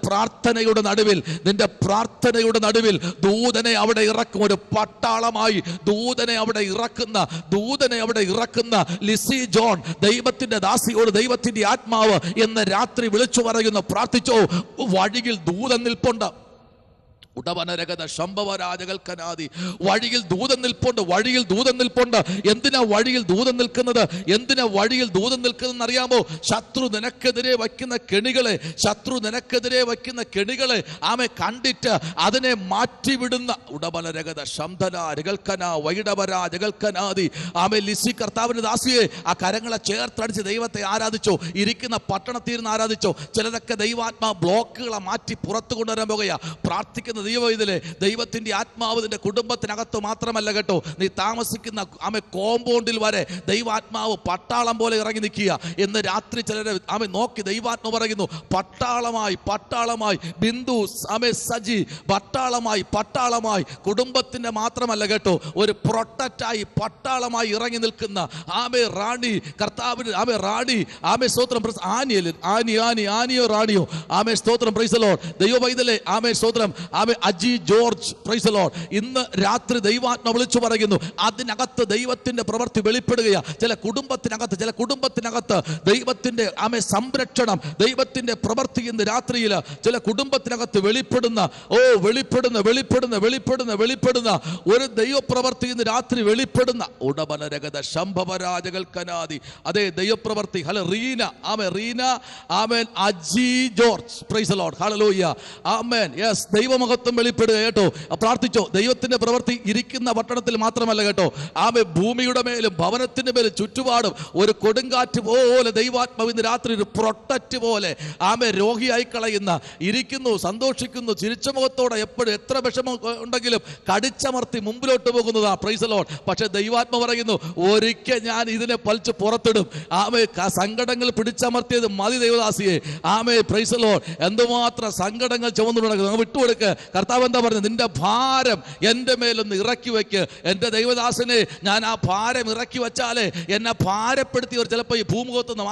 പ്രാർത്ഥനയുടെ നടുവിൽ ദൂതനെ അവിടെ ഇറക്കും. ഒരു പട്ടാളമായി ദൂതനെ അവിടെ ഇറക്കുന്ന ലിസി ജോൺ, ദൈവത്തിന്റെ ദാസിയോട് ദൈവത്തിന്റെ ആത്മാവ് എന്ന് രാത്രി വിളിച്ചു പറയുന്നു. പ്രാർത്ഥിച്ചോ. വഴിയിൽ ദൂതൻ നിൽപ്പുണ്ട്. ഉടവനരകത ശംഭവരാജകൽക്കനാദി. വഴിയിൽ ദൂതൻ നിൽപ്പുണ്ട്. എന്തിനാ വഴിയിൽ ദൂതൻ നിൽക്കുന്നത് അറിയാമോ? ശത്രു നിനക്കെതിരെ വയ്ക്കുന്ന കെണികളെ കണ്ടിട്ട് അതിനെ മാറ്റിവിടുന്ന ഉടവനരകത ശംധനാരകൽക്കന വൈഡവരാജകൽക്കനാദി. ലിസി കർത്താവിന്റെ ദാസിയെ ആ കരങ്ങളെ ചേർത്തടിച്ച് ദൈവത്തെ ആരാധിച്ചോ. ഇരിക്കുന്ന പട്ടണത്തിൽ നിന്ന് ആരാധിച്ചോ. ചിലരൊക്കെ ദൈവാത്മാ ബ്ലോക്കുകളെ മാറ്റി പുറത്തു കൊണ്ടുവരാൻ പോകുകയാ. പ്രാർത്ഥിക്കുന്ന ദൈവത്തിലെ ദൈവത്തിന്റെ ആത്മാവ് നിന്റെ കുടുംബത്തിനകത്ത് മാത്രമല്ല കേട്ടോ, നീ താമസിക്കുന്ന കോമ്പൗണ്ടിൽ വരെ ദൈവാത്മാവ് പട്ടാളം പോലെ ഇറങ്ങി നിൽക്കുക. എന്ന് രാത്രി ചിലരെ നോക്കി ദൈവാത്മാവ് പറയുന്നു, പട്ടാളമായി ബിന്ദു സജി പട്ടാളമായി കുടുംബത്തിന്റെ മാത്രമല്ല കേട്ടോ, ഒരു പ്രൊട്ടക്റ്റായി പട്ടാളമായി ഇറങ്ങി നിൽക്കുന്ന റാണി കർത്താവിന് റാണി സ്തോത്രം. ആനിയോ റാണിയോ സ്തോത്രം. Praise the lord. ദൈവവൈതലേ സ്തോത്രം. Aji George, praise the lord. ഇന്ന് രാത്രി ദൈവാത്മ വിളിച്ചു പറയുന്നു, അതിനകത്ത് ദൈവത്തിന്റെ പ്രവൃത്തി വെളിപ്പെടുകയാ. ചില കുടുംബത്തിനകത്ത് ദൈവത്തിന്റെ സംരക്ഷണം, ദൈവത്തിന്റെ പ്രവൃത്തി ഇന്ന് രാത്രിയിൽ ചില കുടുംബത്തിനകത്ത് വെളിപ്പെടുന്ന ഒരു ദൈവപ്രവൃത്തി ഇന്ന് രാത്രി വെളിപ്പെടുന്ന ഉടബലരഗത ശംഭവരാജകൽക്കനാദി. അതേ ദൈവപ്രവൃത്തി. Reena Aji George, praise the lord. ഹല്ലേലൂയ. ആമേൻ. യെസ്. ദൈവമഹത്വം വെളിപ്പെടുക കേട്ടോ. പ്രാർത്ഥിച്ചോ. ദൈവത്തിന്റെ പ്രവൃത്തി ഇരിക്കുന്ന പട്ടണത്തിൽ മാത്രമല്ല കേട്ടോ, ഭൂമിയുടെ മേലും ഭവനത്തിന്റെ മേലും ചുറ്റുപാടും ഒരു കൊടുങ്കാറ്റ് പോലെ ദൈവാത്മാവിന്ന് രാത്രി ഒരു പ്രൊട്ടക്റ്റ് പോലെ രോഗിയായി കളയുന്ന, ഇരിക്കുന്നു, സന്തോഷിക്കുന്നു, ചിരിച്ച മുഖത്തോടെ എപ്പോഴും എത്ര വിഷമം ഉണ്ടെങ്കിലും കടിച്ചമർത്തി മുമ്പിലോട്ട് പോകുന്നതാ. Praise the lord. പക്ഷെ ദൈവാത്മ പറയുന്നു, ഒരിക്കൽ ഞാൻ ഇതിനെ പലിച്ച് പുറത്തിടും. സങ്കടങ്ങൾ പിടിച്ചമർത്തിയത് മതി ദൈവദാസിയെ. Price the Lord. എന്തുമാത്രം സങ്കടങ്ങൾ ചുമന്നു നടക്കുന്നത് വിട്ടുകൊടുക്കുക. കർത്താവ് എന്താ പറഞ്ഞത്? നിന്റെ ഭാരം എൻ്റെ മേലൊന്ന് ഇറക്കി വെക്ക്. എൻ്റെ ദൈവദാസനെ ഞാൻ ആ ഭാരം ഇറക്കി വെച്ചാലേ എന്നെ ഭാരപ്പെടുത്തിയവർ ചിലപ്പോൾ ഈ ഭൂമുഖത്തുനിന്ന്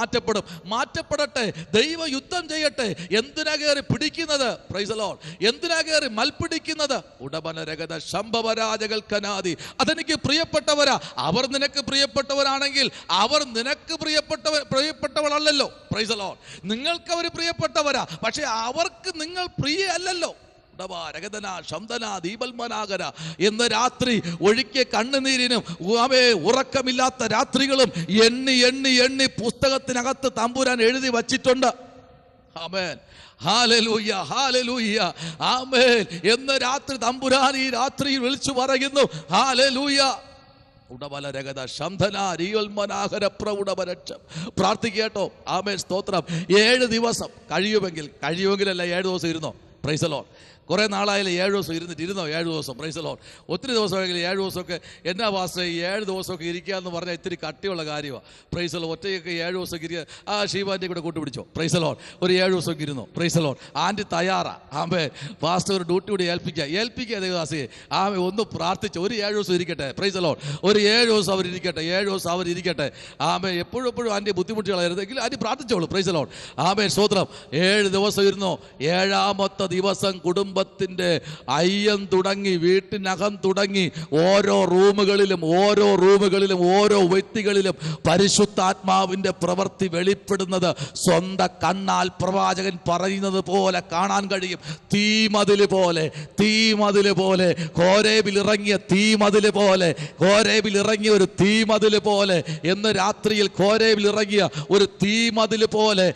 മാറ്റപ്പെടട്ടെ. ദൈവ യുദ്ധം ചെയ്യട്ടെ. എന്തിനാ കയറി പിടിക്കുന്നത്? Price the Lord. എന്തിനാ കയറി മൽപ്പിടിക്കുന്നത്? ഉടബനരഗത ശംഭവരാജകൽക്കനാദി. അതെനിക്ക് പ്രിയപ്പെട്ടവരാ. അവർ നിനക്ക് പ്രിയപ്പെട്ടവരാണെങ്കിൽ അവർ നിനക്ക് പ്രിയപ്പെട്ടവളല്ലോ. Price the Lord. നിങ്ങൾക്ക് അവർ പ്രിയപ്പെട്ടവരാ, പക്ഷെ അവർക്ക് നിങ്ങൾ പ്രിയ അല്ലല്ലോ. രഗതന ശംദന ദീപൽമനാഗര എന്ന രാത്രി ഒഴുക്കിയ കണ്ണുനീരിനും ഉറക്കമില്ലാത്ത രാത്രികളും എണ്ണി എണ്ണി എണ്ണി പുസ്തകത്തിനകത്ത് തമ്പുരാൻ എഴുതി വച്ചിട്ടുണ്ട്. ആമേൻ, ഹല്ലേലൂയ, ഹല്ലേലൂയ, ആമേൻ. എന്ന രാത്രി തമ്പുരാൻ ഈ രാത്രിയിൽ വിളിച്ചു പറയുന്നു, ഹല്ലേലൂയ. പ്രാർത്ഥിക്കേട്ടോ. ആമേൻ, സ്തോത്രം. 7 ദിവസം കഴിയുമെങ്കിലല്ല 7 ദിവസം ഇരുന്നോ. Price the Lord. കുറേ നാളായാലും 7 ദിവസം ഇരുന്നോ 7 ദിവസം. Price the Lord. ഒത്തിരി ദിവസമെങ്കിൽ 7 ദിവസമൊക്കെ എന്നാ വാസേ ഈ 7 ദിവസമൊക്കെ ഇരിക്കുക എന്ന് പറഞ്ഞാൽ ഇത്തിരി കട്ടിയുള്ള കാര്യമാണ്. Price the Lord. ഒറ്റയൊക്കെ 7 ദിവസമൊക്കെ ഇരിക്കുക. ആ ഷീബാൻ്റെ കൂടെ കൂട്ടുപിടിച്ചോ. Price the Lord. ഒരു 7 ദിവസമൊക്കെ ഇരുന്നോ. Price the Lord. ആൻറ്റി തയ്യാറാ. ആമേ ഫാസ്റ്റ് ഒരു ഡ്യൂട്ടി കൂടി ഏൽപ്പിക്കുക ദൈവദാസിയെ. ആമേ ഒന്ന് പ്രാർത്ഥിച്ചു. ഒരു 7 ദിവസം ഇരിക്കട്ടെ. Price the Lord. ഒരു 7 ദിവസം അവരിരിക്കട്ടെ. 7 ദിവസം അവരിരിക്കട്ടെ. ആമേ എപ്പോഴും ആൻറ്റി ബുദ്ധിമുട്ട് കളയരുതെങ്കിൽ ആൻറ്റി പ്രാർത്ഥിച്ചോളൂ. Praise the lord. ആമേ സ്തോത്രം. 7 ദിവസം ഇരുന്നോ. 7ാമത്തെ ദിവസം കുടുംബത്തിൻ്റെ അയ്യം തുടങ്ങി, വീട്ടിനകം തുടങ്ങി, ഓരോ റൂമുകളിലും ഓരോ വ്യക്തികളിലും പരിശുദ്ധാത്മാവിൻ്റെ പ്രവൃത്തി വെളിപ്പെടുന്നത് സ്വന്തം കണ്ണാൽ പ്രവാചകൻ പറയുന്നത് പോലെ കാണാൻ കഴിയും. തീമതില് പോലെ ഹോരേബിൽ ഇറങ്ങിയ തീമതില് പോലെ, ഹോരേബിൽ ഇറങ്ങിയ ഒരു തീമതില് പോലെ, എന്ന് രാത്രിയിൽ ഹോരേബിൽ ഇറങ്ങിയ ഒരു തീമതില് പോലെ,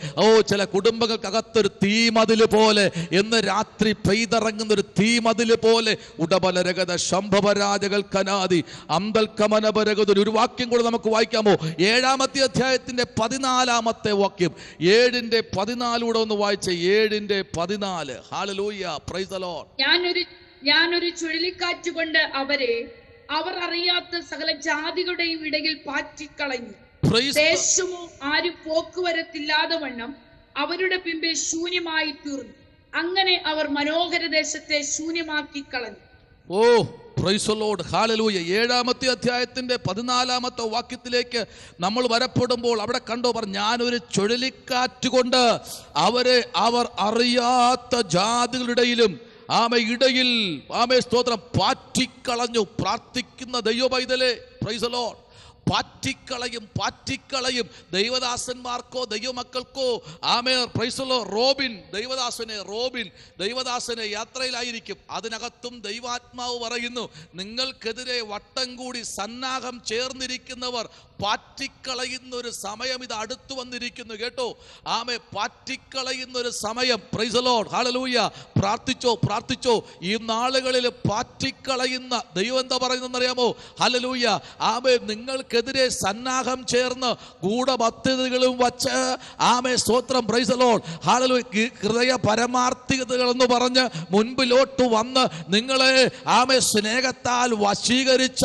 ചില കുടുംബങ്ങൾക്കകത്തൊരു തീമതില് പോലെ, എന്ന് രാത്രി പെയ്തിറങ്ങുന്ന ഒരു തീമതില് പോലെ. ഉടബലരഗത ശംഭവരാജകൾ കനാദി അമ്പൽക്കമനപരഗത. ഒരു വാക്യം കൂടെ നമുക്ക് വായിക്കാമോ? 7ാമത്തെ അധ്യായത്തിന്റെ 14ാമത്തെ വാക്യം. 7:14 ഒന്ന് വായിച്ചേ. 7:14. Hallelujah, praise the Lord. ഞാനൊരു ചുഴലിക്കാറ്റ് കൊണ്ട് അവർ അറിയാത്ത സകല ജാതികളുടെയും ഇടയിൽ പാറ്റിക്കളഞ്ഞു. ദേശമോ ആരും പോക്കുവരത്തില്ലാതെ വണ്ണം അവരുടെ പിമ്പെ ശൂന്യമായി തീർന്നു. അങ്ങനെ അവർ മനോഹര ദേശത്തെ ശൂന്യമാക്കി കളഞ്ഞു. പ്രൈസ് ദി ലോർഡ്, ഹല്ലേലൂയ. 7ാമത്തെ അധ്യായത്തിന്റെ 14ാമത്തെ വാക്യത്തിലേക്ക് നമ്മൾ വരപ്പെടുമ്പോൾ അവിടെ കണ്ടോ ഞാനൊരു ചുഴലിക്കാറ്റ് കൊണ്ട് അവർ അറിയാത്ത ജാതികളുടെയിലും ഇടയിൽ സ്തോത്രം പാറ്റിക്കളഞ്ഞു. പ്രാർത്ഥിക്കുന്ന ദൈവ പൈതലേ, പ്രൈസ് ദി ലോർഡ്. പാറ്റിക്കളയും ദൈവദാസന്മാർക്കോ ദൈവമക്കൾക്കോ. Praise the lord. ദൈവദാസനെ യാത്രയിലായിരിക്കും. അതിനകത്തും ദൈവാത്മാവ് പറയുന്നു, നിങ്ങൾക്കെതിരെ വട്ടം കൂടി സന്നാഹം ചേർന്നിരിക്കുന്നവർ പാറ്റിക്കളയുന്ന ഒരു സമയം ഇത് അടുത്തു വന്നിരിക്കുന്നു. കേട്ടോ, പാറ്റിക്കളയുന്ന ഒരു സമയം. പ്രൈസ് ദി ലോർഡ്, ഹല്ലേലൂയ. പ്രാർത്ഥിച്ചോ. ഈ നാളുകളിൽ പാറ്റിക്കളയുന്ന ദൈവം എന്താ പറയുന്നറിയാമോ? ഹല്ലേലൂയ. നിങ്ങൾക്കെതിരെ സന്നാഹം ചേർന്ന് ഗൂഢപദ്ധതികളും വച്ച് സ്തോത്രം. Praise the lord, hallelujah. ഹൃദയ പരമാർത്ഥികതകൾ എന്ന് പറഞ്ഞ് മുൻപിലോട്ട് വന്ന് നിങ്ങളെ സ്നേഹത്താൽ വശീകരിച്ച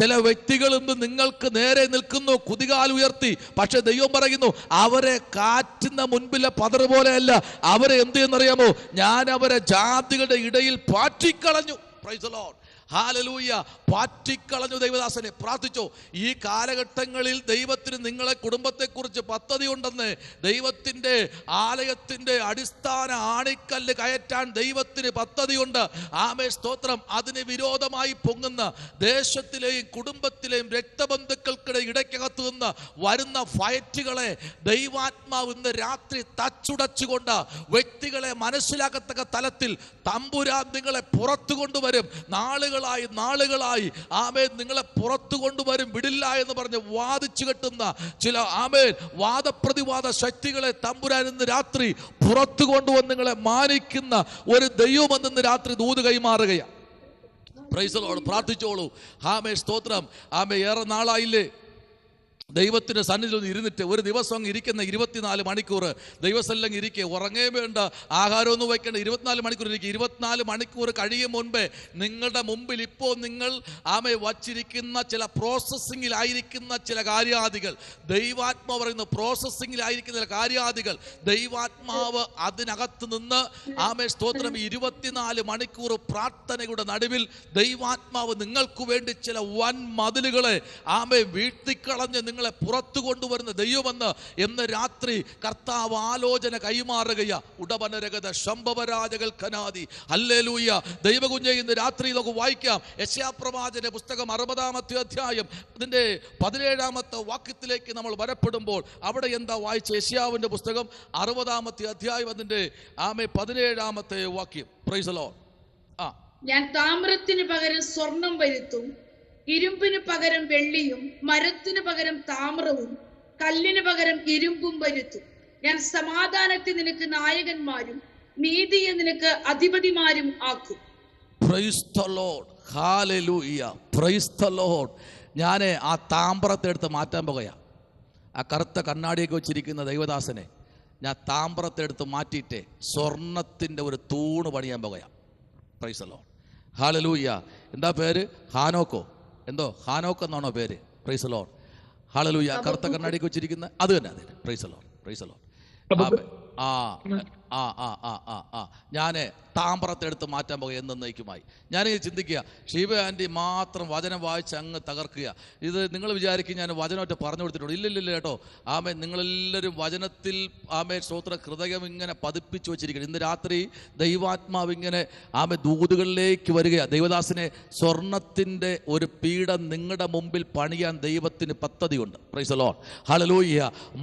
ചില വ്യക്തികളും നിങ്ങൾക്ക് നേരെ നിൽക്കുന്നു, കുതികാൽ ഉയർത്തി. പക്ഷെ ദൈവം പറയുന്നു, അവരെ കാറ്റിന്റെ മുൻപിലെ പതറ് പോലെയല്ല. അവരെ എന്ത് ചെയ്യുന്നറിയാമോ? ഞാൻ അവരെ ജാതികളുടെ ഇടയിൽ പാറ്റിക്കളഞ്ഞു. പ്രൈസ് ദി ലോർഡ്, ഹല്ലേലൂയ. പാറ്റിക്കളഞ്ഞു ദൈവദാസനെ. പ്രാർത്ഥിച്ചോ. ഈ കാലഘട്ടങ്ങളിൽ ദൈവത്തിന് നിങ്ങളെ കുടുംബത്തെക്കുറിച്ച് പദ്ധതിയുണ്ടെന്ന്. ദൈവത്തിൻ്റെ ആലയത്തിൻ്റെ അടിസ്ഥാന ആണിക്കല്ല് കയറ്റാൻ ദൈവത്തിന് പദ്ധതിയുണ്ട്. സ്തോത്രം. അതിന് വിരോധമായി പൊങ്ങുന്ന ദേശത്തിലെയും കുടുംബത്തിലെയും രക്തബന്ധുക്കൾക്കിടെ ഇടയ്ക്കകത്ത് നിന്ന് വരുന്ന ഫയറ്റുകളെ ദൈവാത്മാവ് ഇന്ന് രാത്രി തച്ചുടച്ചുകൊണ്ട് വ്യക്തികളെ മനസ്സിലാക്കത്തക്ക തലത്തിൽ തമ്പുരാൻ നിങ്ങളെ പുറത്തു കൊണ്ടുവരും. നാളുകളായി നിങ്ങളെ പുറത്തു കൊണ്ടുവരും. വിടില്ല എന്ന് പറഞ്ഞ് വാദിച്ചു കെട്ടുന്ന ചില വാദപ്രതിവാദ ശക്തികളെ തമ്പുരാൻ ഇന്ന് രാത്രി പുറത്തു കൊണ്ടുവന്ന് നിങ്ങളെ മാനിക്കുന്ന ഒരു ദൈവമെന്ന് രാത്രി ദൂത് കൈമാറുകയാണ്. Praise the lord. പ്രാർത്ഥിച്ചോളൂ. സ്തോത്രം. ഏറെ നാളായില്ലേ ദൈവത്തിൻ്റെ സന്നിധിയിൽ ഇരുന്നിട്ട്? ഒരു ദിവസം ഇരിക്കുന്ന 24 മണിക്കൂർ ദൈവസ്ഥലം ഇരിക്കുക. ഉറങ്ങേ വേണ്ട, ആഹാരമൊന്നും വയ്ക്കേണ്ട. 24 മണിക്കൂർ ഇരിക്കുക. 24 മണിക്കൂർ കഴിയും മുൻപേ നിങ്ങളുടെ മുമ്പിൽ ഇപ്പോൾ നിങ്ങൾ വച്ചിരിക്കുന്ന ചില പ്രോസസ്സിങ്ങിലായിരിക്കുന്ന ചില കാര്യാദികൾ, ദൈവാത്മാവ് പറയുന്ന പ്രോസസ്സിങ്ങിലായിരിക്കുന്ന ചില കാര്യാദികൾ, ദൈവാത്മാവ് അതിനകത്ത് നിന്ന് സ്തോത്രം 24 മണിക്കൂർ പ്രാർത്ഥനയുടെ നടുവിൽ ദൈവാത്മാവ് നിങ്ങൾക്ക് വേണ്ടി ചില വൻ മതിലുകളെ വീഴ്ത്തിക്കളഞ്ഞ് നിങ്ങളെ പുറത്തു കൊണ്ടുവരുന്ന ദൈവമെന്ന് എന്ന് രാത്രി കർത്താവ് ആലോചന കൈമാറുകയാ. ഉടബനരഗത ശംഭവരാജകൾ കനാദി. ഹല്ലേലൂയ. ദൈവകുഞ്ഞേ, ഇന്ന് രാത്രി നമുക്ക് വായിക്കാം യെശയ്യാപ്രവാചകന്റെ പുസ്തകം 60ാമത്തെ അധ്യായം അതിന്റെ 17ാമത്തെ വാക്യത്തിലേക്ക് നമ്മൾ വരപ്പെടുമ്പോൾ അവിടെ എന്താ വായിച്ച? യെശയ്യാവിന്റെ പുസ്തകം 60ാമത്തെ അധ്യായം അതിന്റെ 17ാമത്തെ വാക്യം. Praise the lord. ഞാൻ താമ്രത്തിന് പകരം സ്വർണം വരുത്തും, ഇരുമ്പിന് പകരം വെള്ളിയും, മരത്തിന് പകരം താമ്രവും, കല്ലിന് പകരം ഇരുമ്പും വരുത്തും. ഞാൻ സമാധാനത്തെ നിനക്ക് നായകന്മാരും നീതിയെ നിനക്ക് അധിപതിമാരും ആക്കും. Price the lord, hallelujah, praise the lord. ഞാൻ ആ താമ്രത്തെ എടുത്ത് മാറ്റാൻ പോകുകയാ. ആ കറുത്ത കണ്ണാടിയൊക്കെ വെച്ചിരിക്കുന്ന ദൈവദാസനെ ഞാൻ താമ്രത്തെ എടുത്ത് മാറ്റിയിട്ട് സ്വർണത്തിൻ്റെ ഒരു തൂണ് പണിയാൻ പോകുകയാ. പ്രൈസ് ദി ലോർഡ്, ഹല്ലേലൂയ. എന്താ പേര്? ഹാനോക്കോ, എന്തോ ഹാനോക്ക് എന്നാണോ പേര്? പ്രൈസ് ദി ലോർഡ്, ഹല്ലേലൂയ. കറുത്ത കണ്ണാടിയൊക്കെ വെച്ചിരിക്കുന്ന അത് തന്നെ, അതെ. Praise the lord, praise the lord. ഞാൻ താമ്രത്തെ എടുത്ത് മാറ്റാൻ പോകുക എന്നേക്കുമായി. ഞാനിങ്ങനെ ചിന്തിക്കുക, ഷീബ ആൻറ്റി മാത്രം വചനം വായിച്ച് അങ്ങ് തകർക്കുക. ഇത് നിങ്ങൾ വിചാരിക്കും ഞാൻ വചനമായിട്ട് പറഞ്ഞു കൊടുത്തിട്ടുണ്ട്. ഇല്ലില്ല കേട്ടോ. ആമേൻ. നിങ്ങളെല്ലാവരും വചനത്തിൽ ആമേൻ സ്തോത്ര ഹൃദയം ഇങ്ങനെ പതിപ്പിച്ചു വെച്ചിരിക്കണം. ഇന്ന് രാത്രി ദൈവാത്മാവ് ഇങ്ങനെ ആമേൻ ദൂതുകളിലേക്ക് വരികയാണ്. ദൈവദാസനെ സ്വർണത്തിൻ്റെ ഒരു പീഠം നിങ്ങളുടെ മുമ്പിൽ പണിയാൻ ദൈവത്തിന് പദ്ധതിയുണ്ട്. പ്രൈസ് ദി ലോർഡ്, ഹല്ലേലൂയ.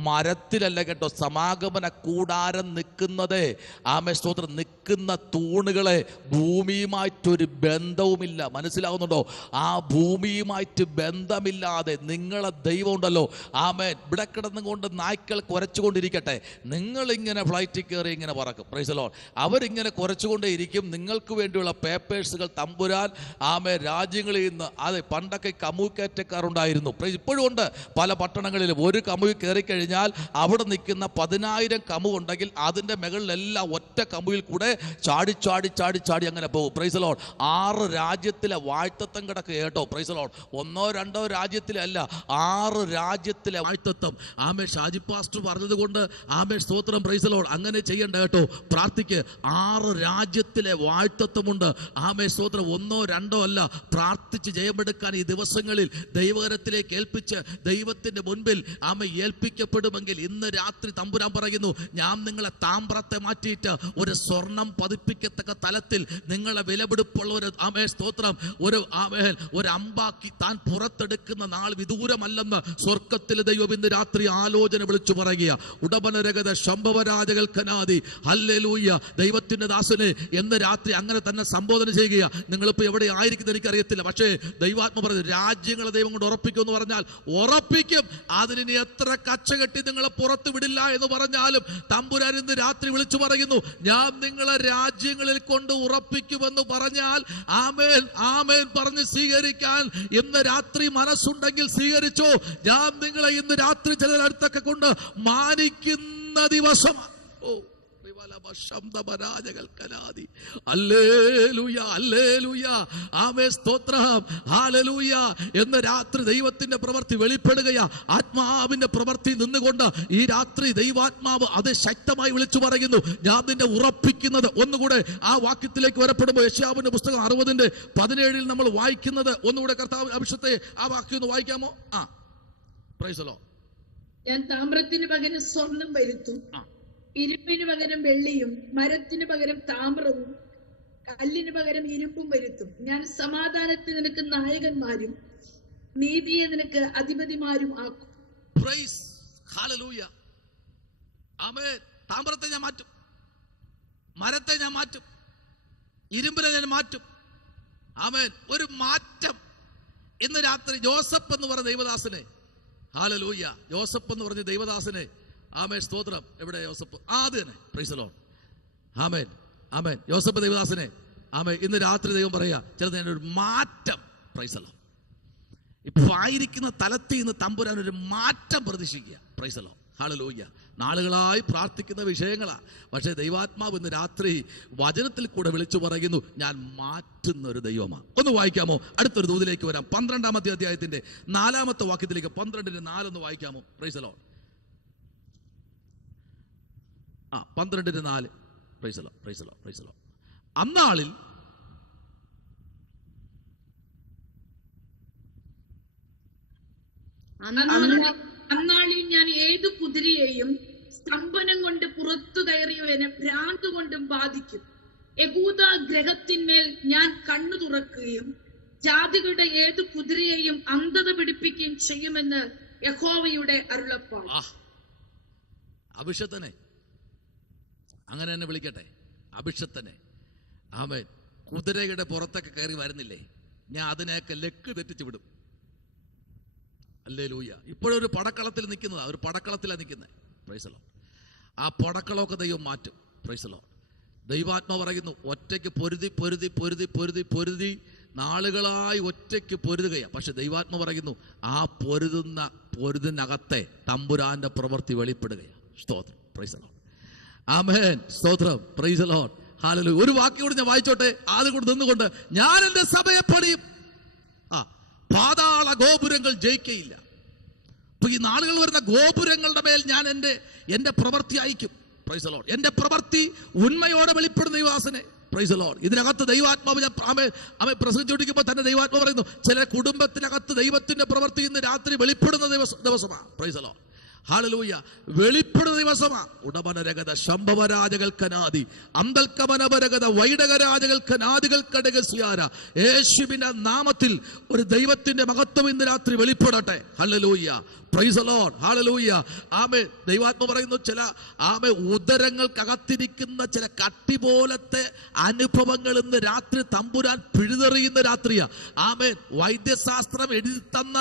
മരത്തിലല്ല കേട്ടോ, സമാഗമന കൂടാരം നിൽക്കുന്നത് ആമേൻ സ്തോത്രം നിൽക്കുന്ന തൂണുകളെ ഭൂമിയുമായിട്ടൊരു ബന്ധവുമില്ല. മനസ്സിലാകുന്നുണ്ടോ? ആ ഭൂമിയുമായിട്ട് ബന്ധമില്ലാതെ നിങ്ങളെ ദൈവം ഉണ്ടല്ലോ, ആമേൻ. ഇവിടെ കിടന്നുകൊണ്ട് നായ്ക്കൾ കുരച്ചുകൊണ്ടിരിക്കട്ടെ, നിങ്ങളിങ്ങനെ ഫ്ലൈറ്റിൽ കയറി ഇങ്ങനെ പറക്കും. Price the Lord. അവരിങ്ങനെ കുരച്ചുകൊണ്ടേ ഇരിക്കും. നിങ്ങൾക്ക് വേണ്ടിയുള്ള പേപ്പേഴ്സുകൾ തമ്പുരാൻ ആമേൻ രാജ്യങ്ങളിൽ നിന്ന്, അതെ പണ്ടൊക്കെ കമ്മ്യൂണിക്കേറ്റക്കാരുണ്ടായിരുന്നു. ഇപ്പോഴും ഉണ്ട് പല പട്ടണങ്ങളിലും. ഒരു കമ്മ്യൂ കയറിക്കഴിഞ്ഞാൽ അവിടെ നിൽക്കുന്ന 10,000 കമു ഉണ്ടെങ്കിൽ അതിൻ്റെ മുകളിലെല്ലാം ഒറ്റ കമ്മുവിൽ കൂടെ ചാടി ചാടി ചാടി ചാടി അങ്ങനെ പോകും. Price the Lord. 6 രാജ്യത്തിലെ വാഴ്ത്തത്വം കിടക്കുക കേട്ടോ. Praise the Lord. 1 2 രാജ്യത്തിലെ അല്ല, 6 രാജ്യത്തിലെ വാഴ്ത്തത്വം. ആമേൻ. ഷാജി പാസ്റ്റർ പറഞ്ഞത് കൊണ്ട് ആമേൻ സ്തോത്രം. Praise the Lord. അങ്ങനെ ചെയ്യണ്ട കേട്ടോ. പ്രാർത്ഥിക്ക്. 6 രാജ്യത്തിലെ വാഴ്ത്തത്വമുണ്ട്. ആമേൻ സ്തോത്രം. 1 2 അല്ല. പ്രാർത്ഥിച്ച് ജയമെടുക്കാൻ ഈ ദിവസങ്ങളിൽ ദൈവകരത്തിലേക്ക് ഏൽപ്പിച്ച് ദൈവത്തിൻ്റെ മുൻപിൽ ആമേൻ ഏൽപ്പിക്കപ്പെടുമെങ്കിൽ ഇന്ന് രാത്രി തമ്പുരാൻ പറയുന്നു, ഞാൻ നിങ്ങളെ താമ്രത്തെ മാറ്റിയിട്ട് ഒരു സ്വർണം പതിപ്പിക്കത്തക്ക തലത്തിൽ നിങ്ങളെ വിലപിടിപ്പുള്ള ഒരു ആമേൻ സ്തോത്രം ഒരു അമ്പാക്കി താൻ പുറത്തെടുക്കുന്ന നാൾ വിദൂരമല്ലെന്ന് സ്വർഗത്തിലെ ദൈവം ഇന്ന് രാത്രി ആലോചന വിളിച്ചു പറയുക. ഉടമനരഗത ശംഭവരാജകൾ കനാദി, ഹല്ലേലൂയ. ദൈവത്തിന്റെ ദാസനെ എന്ന് രാത്രി അങ്ങനെ തന്നെ സംബോധന ചെയ്യുക. നിങ്ങളിപ്പോൾ എവിടെ ആയിരിക്കുന്നത് എനിക്കറിയത്തില്ല, പക്ഷേ ദൈവാത്മ പറഞ്ഞു രാജ്യങ്ങളെ ദൈവം കൊണ്ട് ഉറപ്പിക്കുമെന്ന് പറഞ്ഞാൽ ഉറപ്പിക്കും. അതിനി എത്ര കച്ചകെട്ടി നിങ്ങളെ പുറത്തു വിടില്ല എന്ന് പറഞ്ഞാലും തമ്പുരാൻ ഇന്ന് രാത്രി വിളിച്ചു പറയുന്നു, ഞാൻ നിങ്ങളെ രാജ്യങ്ങളിൽ കൊണ്ട് ഉറപ്പിക്കുമെന്ന് പറഞ്ഞാൽ ആമേൻ ആമേൻ പറഞ്ഞ് സ്വീകരിക്കാൻ ഇന്ന് രാത്രി മനസ്സുണ്ടെങ്കിൽ സ്വീകരിച്ചോ. ഞാൻ നിങ്ങളെ ഇന്ന് രാത്രി ചിലരടുത്തൊക്കെ കൊണ്ട് മാനിക്കുന്ന ദിവസം. ഓ എന്ന് രാത്രി ദൈവത്തിന്റെ പ്രവൃത്തി വെളിപ്പെടുകയാ. ആത്മാവിന്റെ പ്രവൃത്തി നിന്നുകൊണ്ട് ഈ രാത്രി ദൈവാത്മാവ് അത് ശക്തമായി വിളിച്ചു പറയുന്നു, ഞാൻ നിന്നെ ഉറപ്പിക്കുന്നത്. ഒന്നുകൂടെ ആ വാക്യത്തിലേക്ക് വരപ്പെടുമ്പോൾ യെശയ്യാവിന്റെ പുസ്തകം 60:17 നമ്മൾ വായിക്കുന്നത് ഒന്നുകൂടെ കർത്താവ് അഭിഷേകത്തെ ആ വാക്യം ഒന്ന് വായിക്കാമോ? Praise the lord. ഞാൻ താമ്രത്തിന് പകരം സ്വർണം വരുത്തും, ഇരുമ്പിന് പകരം വെള്ളിയും, മരത്തിന് പകരം താമ്രവും, കല്ലിന് പകരം ഇരുമ്പും വരുത്തും. ഞാൻ സമാധാനത്തിന് നിനക്ക് നായകന്മാരും നീതിയെ നിനക്ക് അധിപതിമാരും ആക്കും. Price hallelujah. ആമേൻ. താമ്രത്തെ ഞാൻ മാറ്റും, മരത്തെ ഞാൻ മാറ്റും, ഇരുമ്പിനെ ഞാൻ മാറ്റും. ആമേൻ. ഒരു മാറ്റം ഇന്ന് രാത്രി. ജോസഫ് എന്ന് പറഞ്ഞ ദൈവദാസനെ, ഹല്ലേലൂയ, ജോസഫ് എന്ന് പറഞ്ഞ ദൈവദാസനെ, ആമേൻ സ്തോത്രം. എവിടെ യോസഫ്? അത് തന്നെ. Praise the lord. ആമേൻ ആമേൻ. യോസഫ് ദൈവദാസനെ ആമേൻ ഇന്ന് രാത്രി ദൈവം പറയാ ചിലത് ഒരു മാറ്റം. Praise the lord. ഇപ്പൊ ആയിരിക്കുന്ന തലത്തിൽ നിന്ന് തമ്പുരാൻ ഒരു മാറ്റം പ്രതീക്ഷിക്കുക. Praise the lord. ഹല്ലേലൂയ. നാളുകളായി പ്രാർത്ഥിക്കുന്ന വിഷയങ്ങളാ, പക്ഷേ ദൈവാത്മാവ് ഇന്ന് രാത്രി വചനത്തിൽ കൂടെ വിളിച്ചു പറയുന്നു, ഞാൻ മാറ്റുന്ന ഒരു ദൈവമാണ്. ഒന്ന് വായിക്കാമോ? അടുത്തൊരു ദൂതിലേക്ക് വരാം. 12-ാമത്തെ അധ്യായത്തിന്റെ 4-ാമത്തെ വാക്യത്തിലേക്ക് 12:4 ഒന്ന് വായിക്കാമോ? Praise the lord. 12:4. Praise the lord. Praise the lord. Praise the lord. അന്നാളിൽ ഞാൻ ഏതു കുതിരയെയും സ്തംഭനം കൊണ്ട് പുറത്തു കയറിയവനെ ഭ്രാന്ത് കൊണ്ടും ബാധിക്കും. യഹൂദ ഗ്രഹത്തിന്മേൽ ഞാൻ കണ്ണു തുറക്കുകയും ജാതികളുടെ ഏതു കുതിരയെയും അന്ധത പിടിപ്പിക്കുകയും ചെയ്യുമെന്ന് യഹോവയുടെ അരുളപ്പാട്. അഭിഷേകനെ അങ്ങനെ തന്നെ വിളിക്കട്ടെ. അഭിഷേകനെ. ആമേൻ. കുതിരയുടെ പുറത്തൊക്കെ കയറി വരുന്നില്ലേ, ഞാൻ അതിനെയൊക്കെ ലക്ക് തെറ്റിച്ച് വിടും. ഹല്ലേലൂയ. ഇപ്പോഴൊരു പടക്കളത്തിൽ നിൽക്കുന്നതാ, ഒരു പടക്കളത്തിലാണ് നിൽക്കുന്നത്. Price the lord. ആ പടക്കളമൊക്കെ ദൈവം മാറ്റും. Price the Lord. ദൈവാത്മാ പറയുന്നു, ഒറ്റയ്ക്ക് പൊരുതി പൊരുതി പൊരുതി പൊരുതി പൊരുതി നാളുകളായി ഒറ്റയ്ക്ക് പൊരുതുകയാണ്. പക്ഷെ ദൈവാത്മാ പറയുന്നു, ആ പൊരുതിനകത്തെ തമ്പുരാന്റെ പ്രവൃത്തി വെളിപ്പെടുകയാണ്. സ്തോത്രം. Praise the lord. ആമേൻ. സ്തോത്രം. Praise the lord. ഹല്ലേലൂയ. ഒരു വാക്യോട് ഞാൻ വായിച്ചോട്ടെ, അതുകൊണ്ട് നിന്നുകൊണ്ട്, ഞാൻ എന്റെ സഭയെ പണിയും, പാതാള ഗോപുരങ്ങൾ ജയിക്കയില്ല. അപ്പൊ ഈ നാളുകൾ വരുന്ന ഗോപുരങ്ങളുടെ മേൽ ഞാൻ എന്റെ പ്രവൃത്തി അയക്കും. Price the Lord. എന്റെ പ്രവൃത്തി ഉണ്മയോടെ വെളിപ്പെടുന്ന ദൈവദാസനെ. Price the Lord. ഇതിനകത്ത് ദൈവാത്മാവ് അവൻ പ്രസംഗിച്ചുകൊണ്ടിരിക്കുമ്പോൾ തന്നെ ദൈവാത്മാവ് പറയുന്നു, ചില കുടുംബത്തിനകത്ത് ദൈവത്തിന്റെ പ്രവൃത്തി ഇന്ന് രാത്രി വെളിപ്പെടുന്ന ദിവസമാണ്. Price the lord. ഹല്ലേലൂയ. വെളിപ്പെടുന്ന ദിവസമാ. ഉടമനരഗത ശംഭവരാജകൾക്കനാദി അന്തൽക്കമനപരഗത വൈഡകരാജകൾക്കനാദികൾക്കടകസ്യാര. യേശുവിന്റെ നാമത്തിൽ ഒരു ദൈവത്തിന്റെ മഹത്വം ഇന്ന് രാത്രി വെളിപ്പെടട്ടെ. ഹല്ലേലൂയ. Praise the lord. ഹല്ലേലൂയ. ആമേൻ. ദൈവാത്മാവ് പറയുന്നു, ചില ഉദരങ്ങൾക്കകത്തിരിക്കുന്ന ചില കട്ടി പോലത്തെ അനുഭവങ്ങൾ ഇന്ന് രാത്രി തമ്പുരാൻ പിഴുതെറിയുന്ന രാത്രിയാ. ആമേൻ. വൈദ്യശാസ്ത്രം എഴുതി തന്ന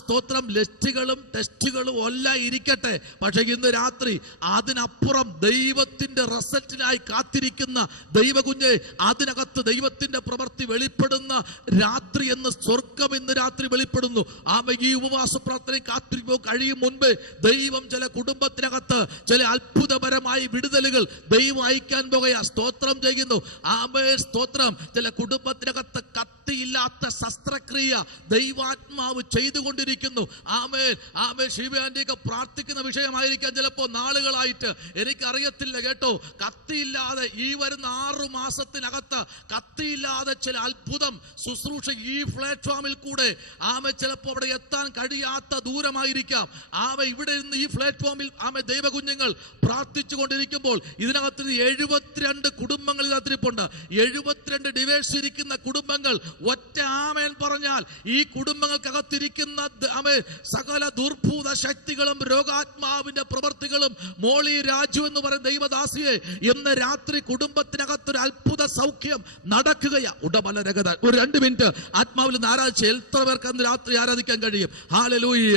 സ്തോത്രം ലിസ്റ്റുകളും ടെസ്റ്റുകളും എല്ലാം ഇരിക്കട്ടെ. പക്ഷെ ഇന്ന് രാത്രി അതിനപ്പുറം ദൈവത്തിന്റെ റിസൾട്ടിനായി കാത്തിരിക്കുന്ന ദൈവകുഞ്ഞെ, അതിനകത്ത് ദൈവത്തിന്റെ പ്രവൃത്തി വെളിപ്പെടുന്ന രാത്രി എന്ന് സ്വർഗം ഇന്ന് രാത്രി വെളിപ്പെടുന്നു. ഈ ഉപവാസ പ്രാർത്ഥനയും കാത്തിരിപ്പോ കഴിയും മുൻപ് ദൈവം ചില കുടുംബത്തിനകത്ത് ചില അത്ഭുതപരമായ വിടുതലുകൾ ദൈവം അയക്കാൻ പോകുകയാ. സ്തോത്രം ചെയ്യുന്നു. സ്തോത്രം. ചില കുടുംബത്തിനകത്ത് കത്തിയില്ലാത്ത ശസ്ത്രക്രിയ ദൈവാത്മാവ് ചെയ്തുകൊണ്ടിരിക്കുന്നു. ശിവയാന്റിയൊക്കെ പ്രാർത്ഥിക്കുന്ന വിഷയമായിരിക്കാം ചിലപ്പോ നാളുകളായിട്ട്, എനിക്കറിയത്തില്ല കേട്ടോ. കത്തിയില്ലാതെ ഈ വരുന്ന 6 മാസത്തിനകത്ത് കത്തിയില്ലാതെ ചില അത്ഭുതം ശുശ്രൂഷ ഈ പ്ലാറ്റ്ഫോമിൽ കൂടെ ചിലപ്പോ അവിടെ എത്താൻ കഴിയാത്ത ദൂരമായിരിക്കാം. ഇവിടെ നിന്ന് ഈ പ്ലാറ്റ്ഫോമിൽ ദൈവകുഞ്ഞുങ്ങൾ പ്രാർത്ഥിച്ചു കൊണ്ടിരിക്കുമ്പോൾ ഇതിനകത്ത് 72 കുടുംബങ്ങൾ ഇതിനകത്തിരിപ്പുണ്ട്. 72 ഡിവേഴ്സ് ഇരിക്കുന്ന കുടുംബങ്ങൾ. ഒറ്റ ആമേൻ പറഞ്ഞാൽ ഈ കുടുംബങ്ങൾക്കകത്തിരിക്കുന്ന സകല ദുർഭൂത ശക്തികളും രോഗാത്മാവിന്റെ പ്രവൃത്തികളും മോളി രാജു എന്ന് പറയുന്ന ദൈവദാസിയെ ഇന്ന് രാത്രി കുടുംബത്തിനകത്തൊരു അത്ഭുത സൗഖ്യം നടക്കുകയാ. ഉടമലരഗത. ഒരു 2 മിനിറ്റ് ആത്മാവിൽ നിന്ന് ആരാധിച്ച് എത്ര പേർക്ക് അന്ന് രാത്രി ആരാധിക്കാൻ കഴിയും? ഹല്ലേലൂയ.